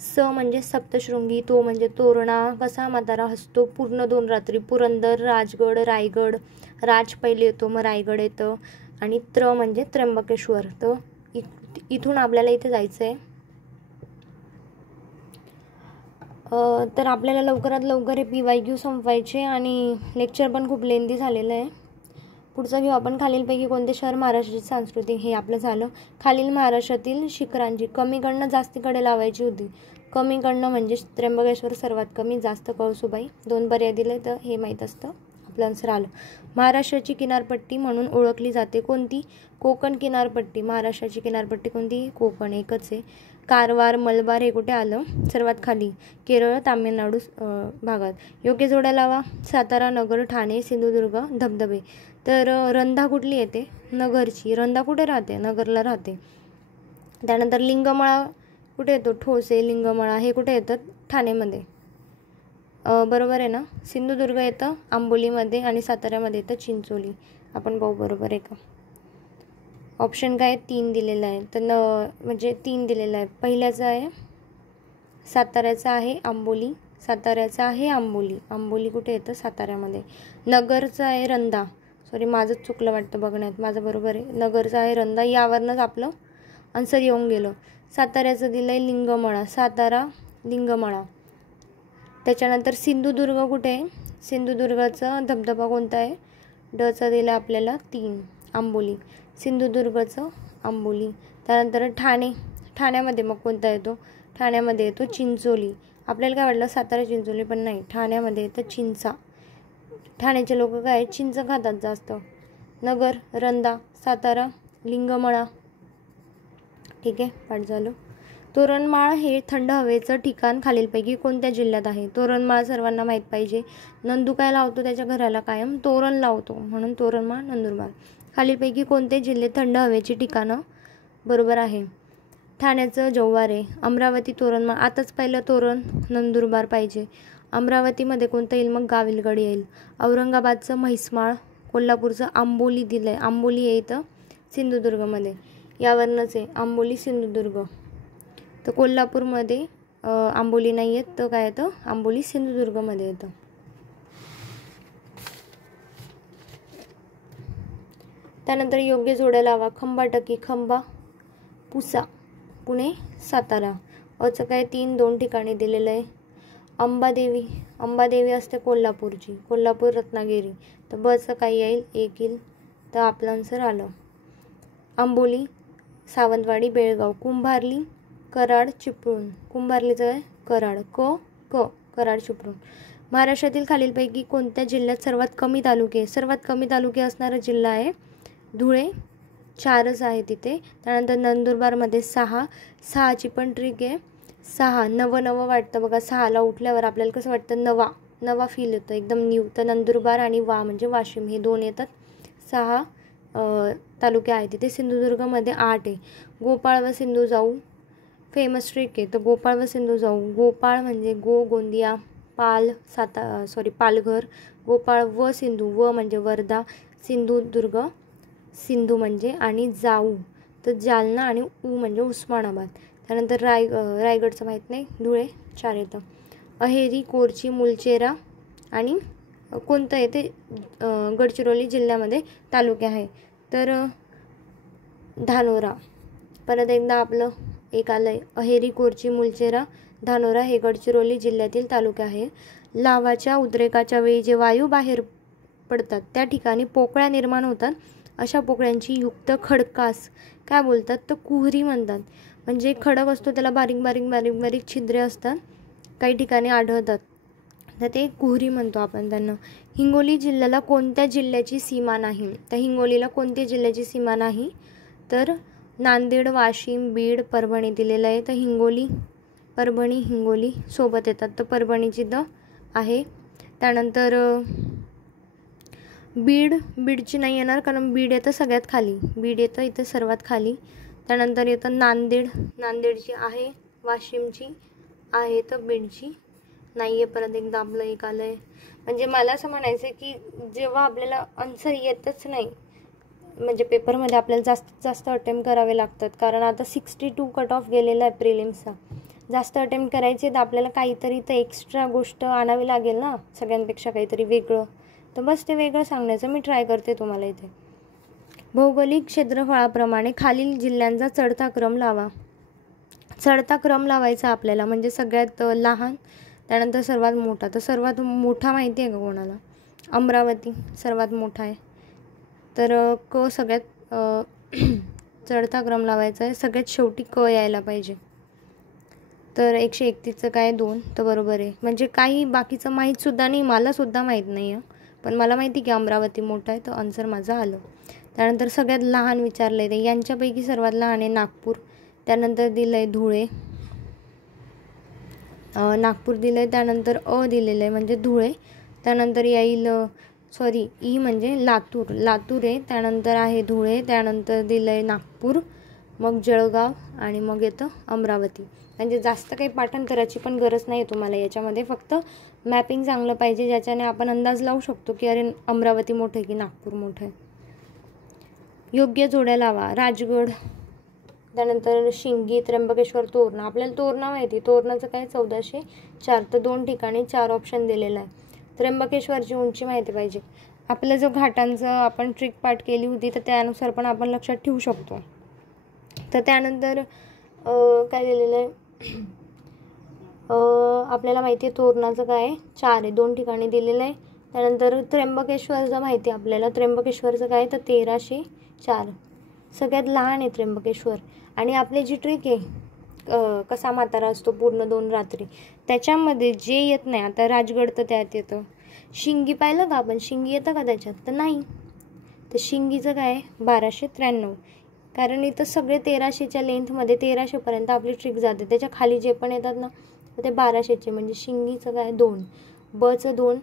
स म्हणजे सप्तशृंगी, तो म्हणजे तोरणा. कसा म्हातारा हसतो, पूर्ण 2 रात्री, पुरंदर, राजगड, रायगड. राज पहिले येतो मग रायगड येतं. आणि त्र म्हणजे त्र्यंबकेश्वर. तर इथून आपल्याला इथे जायचं आहे. तर आपल्याला लवकरात लवकर हे PYQ संपवायचे आणि लेक्चर पण खूप लेंदी झालेलं आहे. पुढचा घेऊ आपण. खालीलपैकी कोणते शहर महाराष्ट्राची संस्कृती, हे आपलं झालं. खालील महाराष्ट्रातील शिखरांची कमीकडनं जास्तीकडे लावायची होती. कमीकडनं म्हणजे त्र्यंबकेश्वर सर्वात कमी, जास्त कळसुबाई. 2 पर्याय दिले तर हे माहीत असतं. आपलं आन्सर आलं. महाराष्ट्राची किनारपट्टी म्हणून ओळखली जाते कोणती, कोकण किनारपट्टी. महाराष्ट्राची किनारपट्टी कोणती, कोकण, एकच आहे. कारवार, मलबार हे कुठे आलं, सर्वात खाली, केरळ, तामिळनाडू भागात. योग्य जोड्या लावा. सातारा, नगर, ठाणे, सिंधुदुर्ग, धबधबे. तर रंधा कुठली येते, नगरची. रंधा कुठे राहते, नगरला राहते. त्यानंतर लिंगमळा कुठे येतो, ठोसे, लिंगमळा हे कुठे येतं, ठाणेमध्ये. बरोबर आहे ना. सिंधुदुर्ग येतं आंबोलीमध्ये आणि साताऱ्यामध्ये येतं चिंचोली. आपण पाहू बरोबर आहे का. ऑप्शन काय 3 दिलेला आहे, तर म्हणजे 3 दिलेला आहे. पहिल्याचं आहे साताऱ्याचा आहे आंबोली, साताऱ्याचा आहे आंबोली. आंबोली कुठे येतं, साताऱ्यामध्ये. नगरचं आहे रंधा, सॉरी माझंच चुकलं वाटतं बघण्यात, माझं बरोबर आहे. नगरचं आहे रंधा, यावरनंच आपलं आन्सर येऊन गेलं. साताऱ्याचं दिलं आहे लिंगमळा, सातारा लिंगमळा. त्याच्यानंतर सिंधुदुर्ग कुठे आहे, सिंधुदुर्गाचा धबधबा कोणता आहे, डचा दिला आपल्याला 3, आंबोली. सिंधुदुर्गचं आंबोली. त्यानंतर ठाणे, ठाण्यामध्ये मग कोणता येतो, ठाण्यामध्ये येतो चिंचोली. आपल्याला काय वाटलं सातारा चिंचोली, पण नाही, ठाण्यामध्ये येतं चिंचा. ठाण्याचे लोक काय चिंच खातात जास्त. नगर, रंधा, सातारा, लिंगमळा. ठीक आहे, पाठ झालं. तोरणमाळ हे थंड हवेचं ठिकाण खालीलपैकी कोणत्या जिल्ह्यात आहे. तोरणमाळ सर्वांना माहीत पाहिजे. नंदू काय लावतो, त्याच्या घराला कायम तोरण लावतो, म्हणून तोरणमाळ, नंदुरबार. खालीलपैकी कोणते जिल्हे थंड हवेची ठिकाणं, बरोबर आहे ठाण्याचं जव्हार. अमरावती तोरणमाळ, आताच पहिलं तोरण नंदुरबार पाहिजे. अमरावतीमध्ये कोणतं येईल, मग गाविलगड येईल. औरंगाबादचं म्हैसमाळ, कोल्हापूरचं आंबोली दिलं आहे, आंबोली येतं सिंधुदुर्गमध्ये, यावरनंच आहे आंबोली सिंधुदुर्ग. तर कोल्हापूरमध्ये आंबोली नाही येत, तर काय येतं, आंबोली सिंधुदुर्गमध्ये येतं. त्यानंतर योग्य जोड्या लावा. खंबाटकी, खंबा, पुसा, पुणे, सातारा. अचं काय 3, 2 ठिकाणी दिलेलं आहे. अंबादेवी, अंबादेवी असते कोल्हापूरची, कोल्हापूर, रत्नागिरी. तर बचं काय येईल, 1 येईल. तर आपलं आन्सर आलं. आंबोली, सावंतवाडी, बेळगाव. कुंभारली, कराड, चिपळूण. कुंभारलीचं आहे कराड, कराड, चिपळूण. महाराष्ट्रातील खालीलपैकी कोणत्या जिल्ह्यात सर्वात कमी तालुके, सर्वात कमी तालुके असणारा जिल्हा आहे धुळे, 4च आहे तिथे. त्यानंतर नंदुरबारमध्ये 6, 6ची पण ट्रिक आहे. 6 नवं वाटतं बघा, 6ला उठल्यावर आपल्याला कसं वाटतं, नवा फील येतो, एकदम न्यू. तर नंदुरबार आणि म्हणजे वाशिम हे 2 येतात. 6 तालुके आहेत तिथे. सिंधुदुर्गमध्ये 8 आहे. गोपाळ व सिंधू जाऊ फेमस ट्रिक आहे, तर गोपाळ व सिंधू जाऊ. गोपाळ म्हणजे गोंदिया, पालघर. गोपाळ व सिंधू, व म्हणजे वर्धा, सिंधुदुर्ग, सिंधू म्हणजे, आणि जाऊ तर जालना, आणि म्हणजे उस्मानाबाद. त्यानंतर रायगडचं माहीत नाही, धुळे, 4 येतं. अहेरी, कोरची, मुलचेरा आणि कोणतं येते, गडचिरोली जिल्ह्यामध्ये तालुके आहे, तर धानोरा. परत एकदा आपलं एक आलं आहे, अहेरी, कोरची, मुलचेरा, धानोरा हे गडचिरोली जिल्ह्यातील तालुके आहे. लाव्हाच्या उद्रेकाच्या वेळी जे वायू बाहेर पडतात त्या ठिकाणी पोकळ्या निर्माण होतात. अशा पोकळ्यांची युक्त खडकास काय बोलतात, तर कुहरी म्हणतात. म्हणजे खडक असतो त्याला बारीक छिद्रे असतात, काही ठिकाणी आढळतात, तर ते कुहरी म्हणतो आपण त्यांना. हिंगोली जिल्ह्याला कोणत्या जिल्ह्याची सीमा नाही, तर हिंगोलीला कोणत्या जिल्ह्याची सीमा नाही, तर नांदेड, वाशिम, बीड, परभणी दिलेलं आहे. तर हिंगोली, परभणी, हिंगोली सोबत येतात, तर परभणीची आहे. त्यानंतर बीडची नाही येणार, कारण बीड येतं सगळ्यात खाली, बीड येतं इथे सर्वात खाली. त्यानंतर येतं नांदेडची आहे, वाशिमची आहे, तर बीडची नाही आहे. परत एकदा आपलं एक आलं आहे. म्हणजे मला असं म्हणायचं आहे की जेव्हा आपल्याला आन्सर येतच नाही, म्हणजे पेपरमध्ये आपल्याला जास्तीत जास्त अटेम्प्ट करावे लागतात, कारण आता 62 कट ऑफ गेलेला आहे प्रिलिम्सचा. जास्त अटेम्प्ट करायचे तर आपल्याला काहीतरी तर एक्स्ट्रा गोष्ट आणावी लागेल ना, सगळ्यांपेक्षा काहीतरी वेगळं. तर बस ते वेगळं सांगण्याचं मी ट्राय करते तुम्हाला इथे. भौगोलिक क्षेत्रफळाप्रमाणे खालील जिल्ह्यांचा चढता क्रम लावा. चढता क्रम लावायचा आपल्याला, म्हणजे सगळ्यात लहान, त्यानंतर सर्वात मोठा. तर सर्वात मोठा माहिती आहे का कोणाला? अमरावती सर्वात मोठा आहे. तर क सगळ्यात चढता क्रम लावायचा आहे, सगळ्यात शेवटी क यायला पाहिजे. तर 131चं काय 2, तर बरोबर आहे. म्हणजे काही बाकीचं माहीतसुद्धा नाही, मलासुद्धा माहीत नाही आहे, पण मला माहिती की अमरावती मोठा आहे, तर आन्सर माझं आलं. त्यानंतर सगळ्यात लहान विचारलं आहे, यांच्यापैकी सर्वात लहान आहे नागपूर. त्यानंतर दिलं आहे धुळे, नागपूर दिलं आहे. त्यानंतर दिलेलं आहे म्हणजे धुळे. त्यानंतर येईल ई म्हणजे लातूर आहे. त्यानंतर आहे धुळे, त्यानंतर दिलं आहे नागपूर, मग जळगाव आणि मग येतं अमरावती. म्हणजे जास्त काही पाठांतराची पण गरज नाही आहे तुम्हाला याच्यामध्ये, फक्त मॅपिंग चांगलं पाहिजे, ज्याच्याने आपण अंदाज लावू शकतो की अरे अमरावती मोठं आहे की नागपूर मोठं आहे. योग्य जोड्या लावा. राजगड, त्यानंतर शिंगी, त्र्यंबकेश्वर, तोरणा. आपल्याला तोरणा माहिती, तोरणाचं काय 1404, तर 2 ठिकाणी 4 ऑप्शन दिलेलं आहे. त्र्यंबकेश्वरची उंची माहिती पाहिजे. आपल्या जो घाटांचं आपण ट्रिक पाठ केली होती, तर त्यानुसार पण आपण लक्षात ठेवू शकतो. तर त्यानंतर काय दिलेलं आहे, आपल्याला माहिती आहे तोरणाचं काय 4 आहे, 2 ठिकाणी दिलेलं आहे. त्यानंतर त्र्यंबकेश्वरचं माहिती आहे आपल्याला, त्र्यंबकेश्वरचं काय तर 1304, सगळ्यात लहान आहे त्र्यंबकेश्वर. आणि आपली जी ट्रिक आहे कसा म्हातारा असतो पूर्ण 2 रात्री, त्याच्यामध्ये जे येत नाही, आता राजगड तर त्यात येतं. शिंगी पाहिलं का आपण, शिंगी येतं का त्याच्यात, तर नाही. तर शिंगीचं काय 1293, कारण इथं सगळे 1300च्या लेंथमध्ये 1300पर्यंत आपली ट्रिक जाते. त्याच्या खाली जे पण येतात ना ते 1200चे, म्हणजे शिंगीचं काय 2, बचं 2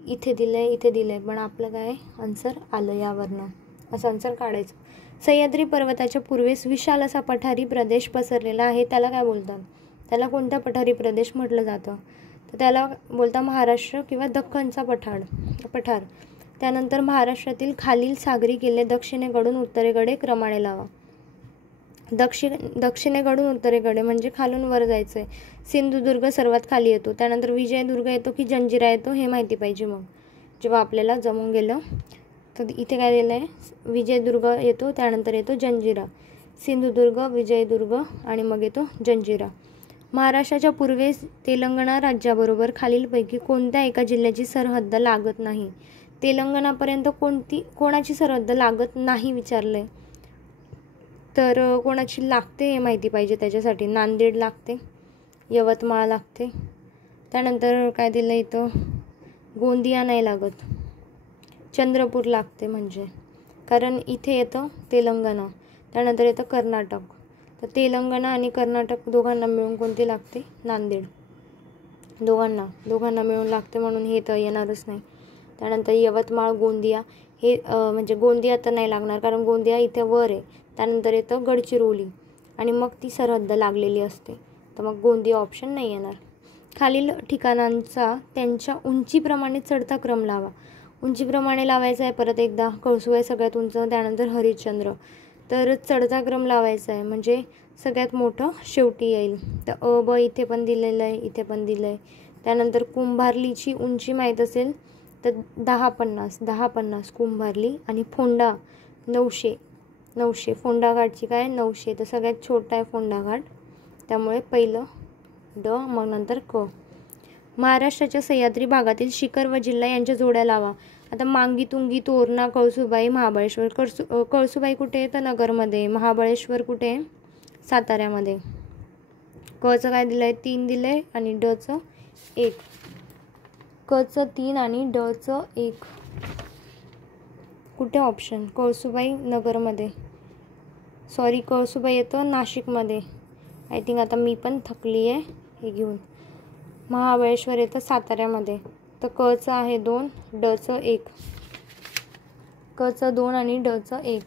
इथे दिलं आहे, पण आपलं काय आन्सर आलं यावरनं, असं आन्सर काढायचं. सह्याद्री पर्वताच्या पूर्वेस विशाल असा पठारी प्रदेश पसरलेला आहे, त्याला काय बोलतात? त्याला कोणता पठारी प्रदेश म्हटलं जातं? तर त्याला बोलता महाराष्ट्र किंवा दख्खनचा पठार. त्यानंतर महाराष्ट्रातील खालील सागरी किल्ले दक्षिणेकडून उत्तरेकडे क्रमाने लावा. दक्षिणेकडून उत्तरेकडे म्हणजे खालून वर जायचं आहे. सिंधुदुर्ग सर्वात खाली येतो, त्यानंतर विजयदुर्ग येतो की जंजिरा येतो हे माहिती पाहिजे. मग जेव्हा आपल्याला जमून गेलं तर इथे काय दिलं आहे, विजयदुर्ग येतो, त्यानंतर येतो जंजिरा. सिंधुदुर्ग, विजयदुर्ग आणि मग येतो जंजिरा. महाराष्ट्राच्या पूर्वेस तेलंगणा राज्याबरोबर खालीलपैकी कोणत्या एका जिल्ह्याची सरहद्द लागत नाही? तेलंगणापर्यंत कोणाची सरहद्द लागत नाही विचारलं आहे, तर कोणाची लागते हे माहिती पाहिजे. त्याच्यासाठी नांदेड लागते, यवतमाळ लागते, त्यानंतर काय दिलं इथं गोंदिया नाही लागत, चंद्रपूर लागते, म्हणजे कारण इथे येतं तेलंगणा, त्यानंतर येतं कर्नाटक. तर तेलंगणा आणि कर्नाटक दोघांना मिळून कोणती लागते? नांदेड. दोघांना मिळून लागते, म्हणून हे तर येणारच नाही. त्यानंतर यवतमाळ, गोंदिया हे म्हणजे गोंदिया तर नाही लागणार, कारण गोंदिया इथे वर आहे. त्यानंतर येतं गडचिरोली आणि मग ती सरहद्द लागलेली असते, तर मग गोंदिया ऑप्शन नाही येणार. खालील ठिकाणांचा त्यांच्या उंचीप्रमाणे चढता क्रम लावा. उंचीप्रमाणे लावायचा आहे परत एकदा. कळसूबाई सगळ्यात उंच, त्यानंतर हरिश्चंद्र. तर चढता क्रम लावायचा आहे, म्हणजे सगळ्यात मोठं शेवटी येईल. तर ब इथे पण दिलेलं आहे, इथे पण दिलं आहे. त्यानंतर कुंभारलीची उंची माहीत असेल तर 1050 कुंभारली. आणि फोंडा 900 फोंडा घाटची काय 900, तर सगळ्यात छोटा आहे फोंडा घाट, त्यामुळे पहिलं ड, मग नंतर क. महाराष्ट्राच्या सह्याद्री भागातील शिखर व जिल्हा यांच्या जोड्या लावा. आता मांगी तुंगी, तोरणा, कळसूबाई, महाबळेश्वर. कळसूबाई कुठे आहे तर नगरमध्ये, महाबळेश्वर कुठे आहे साताऱ्यामध्ये. कचं काय दिलं आहे 3 दिलं आहे आणि डचं 1, कचं 3 आणि डचं 1. कुठे ऑप्शन? कळसूबाई नगरमध्ये, सॉरी कळसूबाई येतं नाशिकमध्ये. आय थिंक आता मी पण थकली आहे हे घेऊन. महाबळेश्वर येतं साताऱ्यामध्ये. तर कचं आहे 2, डचं 1. कचं 2 आणि डचं 1.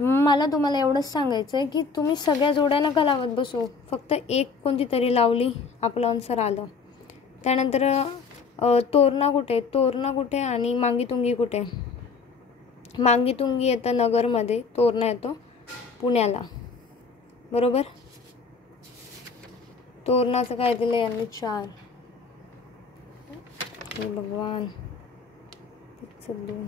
मला तुम्हाला एवढंच सांगायचं आहे की तुम्ही सगळ्या जोड्या नका लावत बसू. फक्त एक कोणती तरी लावली, आपलं आन्सर आलं. त्यानंतर तोरणा कुठे आणि मांगीतुंगी कुठे? मांगीतुंगी येतं नगरमध्ये, तोरणा येतो पुण्याला, बरोबर. तोरणाचं काय दिलं यांनी? 4. हे भगवान, 2.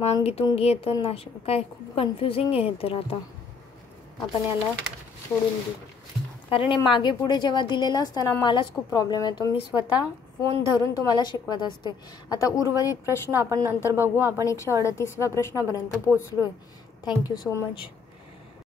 मांगीतुंगी येतं नाशिक. काय खूप कन्फ्युजिंग आहे हे. तर आता आपण याला सोडून देऊ, कारण हे मागे पुढे जेव्हा दिलेलं असतं ना, मलाच खूप प्रॉब्लेम येतो. मी स्वतः फोन धरून तुम्हाला शिकवत असते. आता उर्वरित प्रश्न आपण नंतर बघू. आपण 138व्या प्रश्नापर्यंत पोचलो आहे. Thank you so much.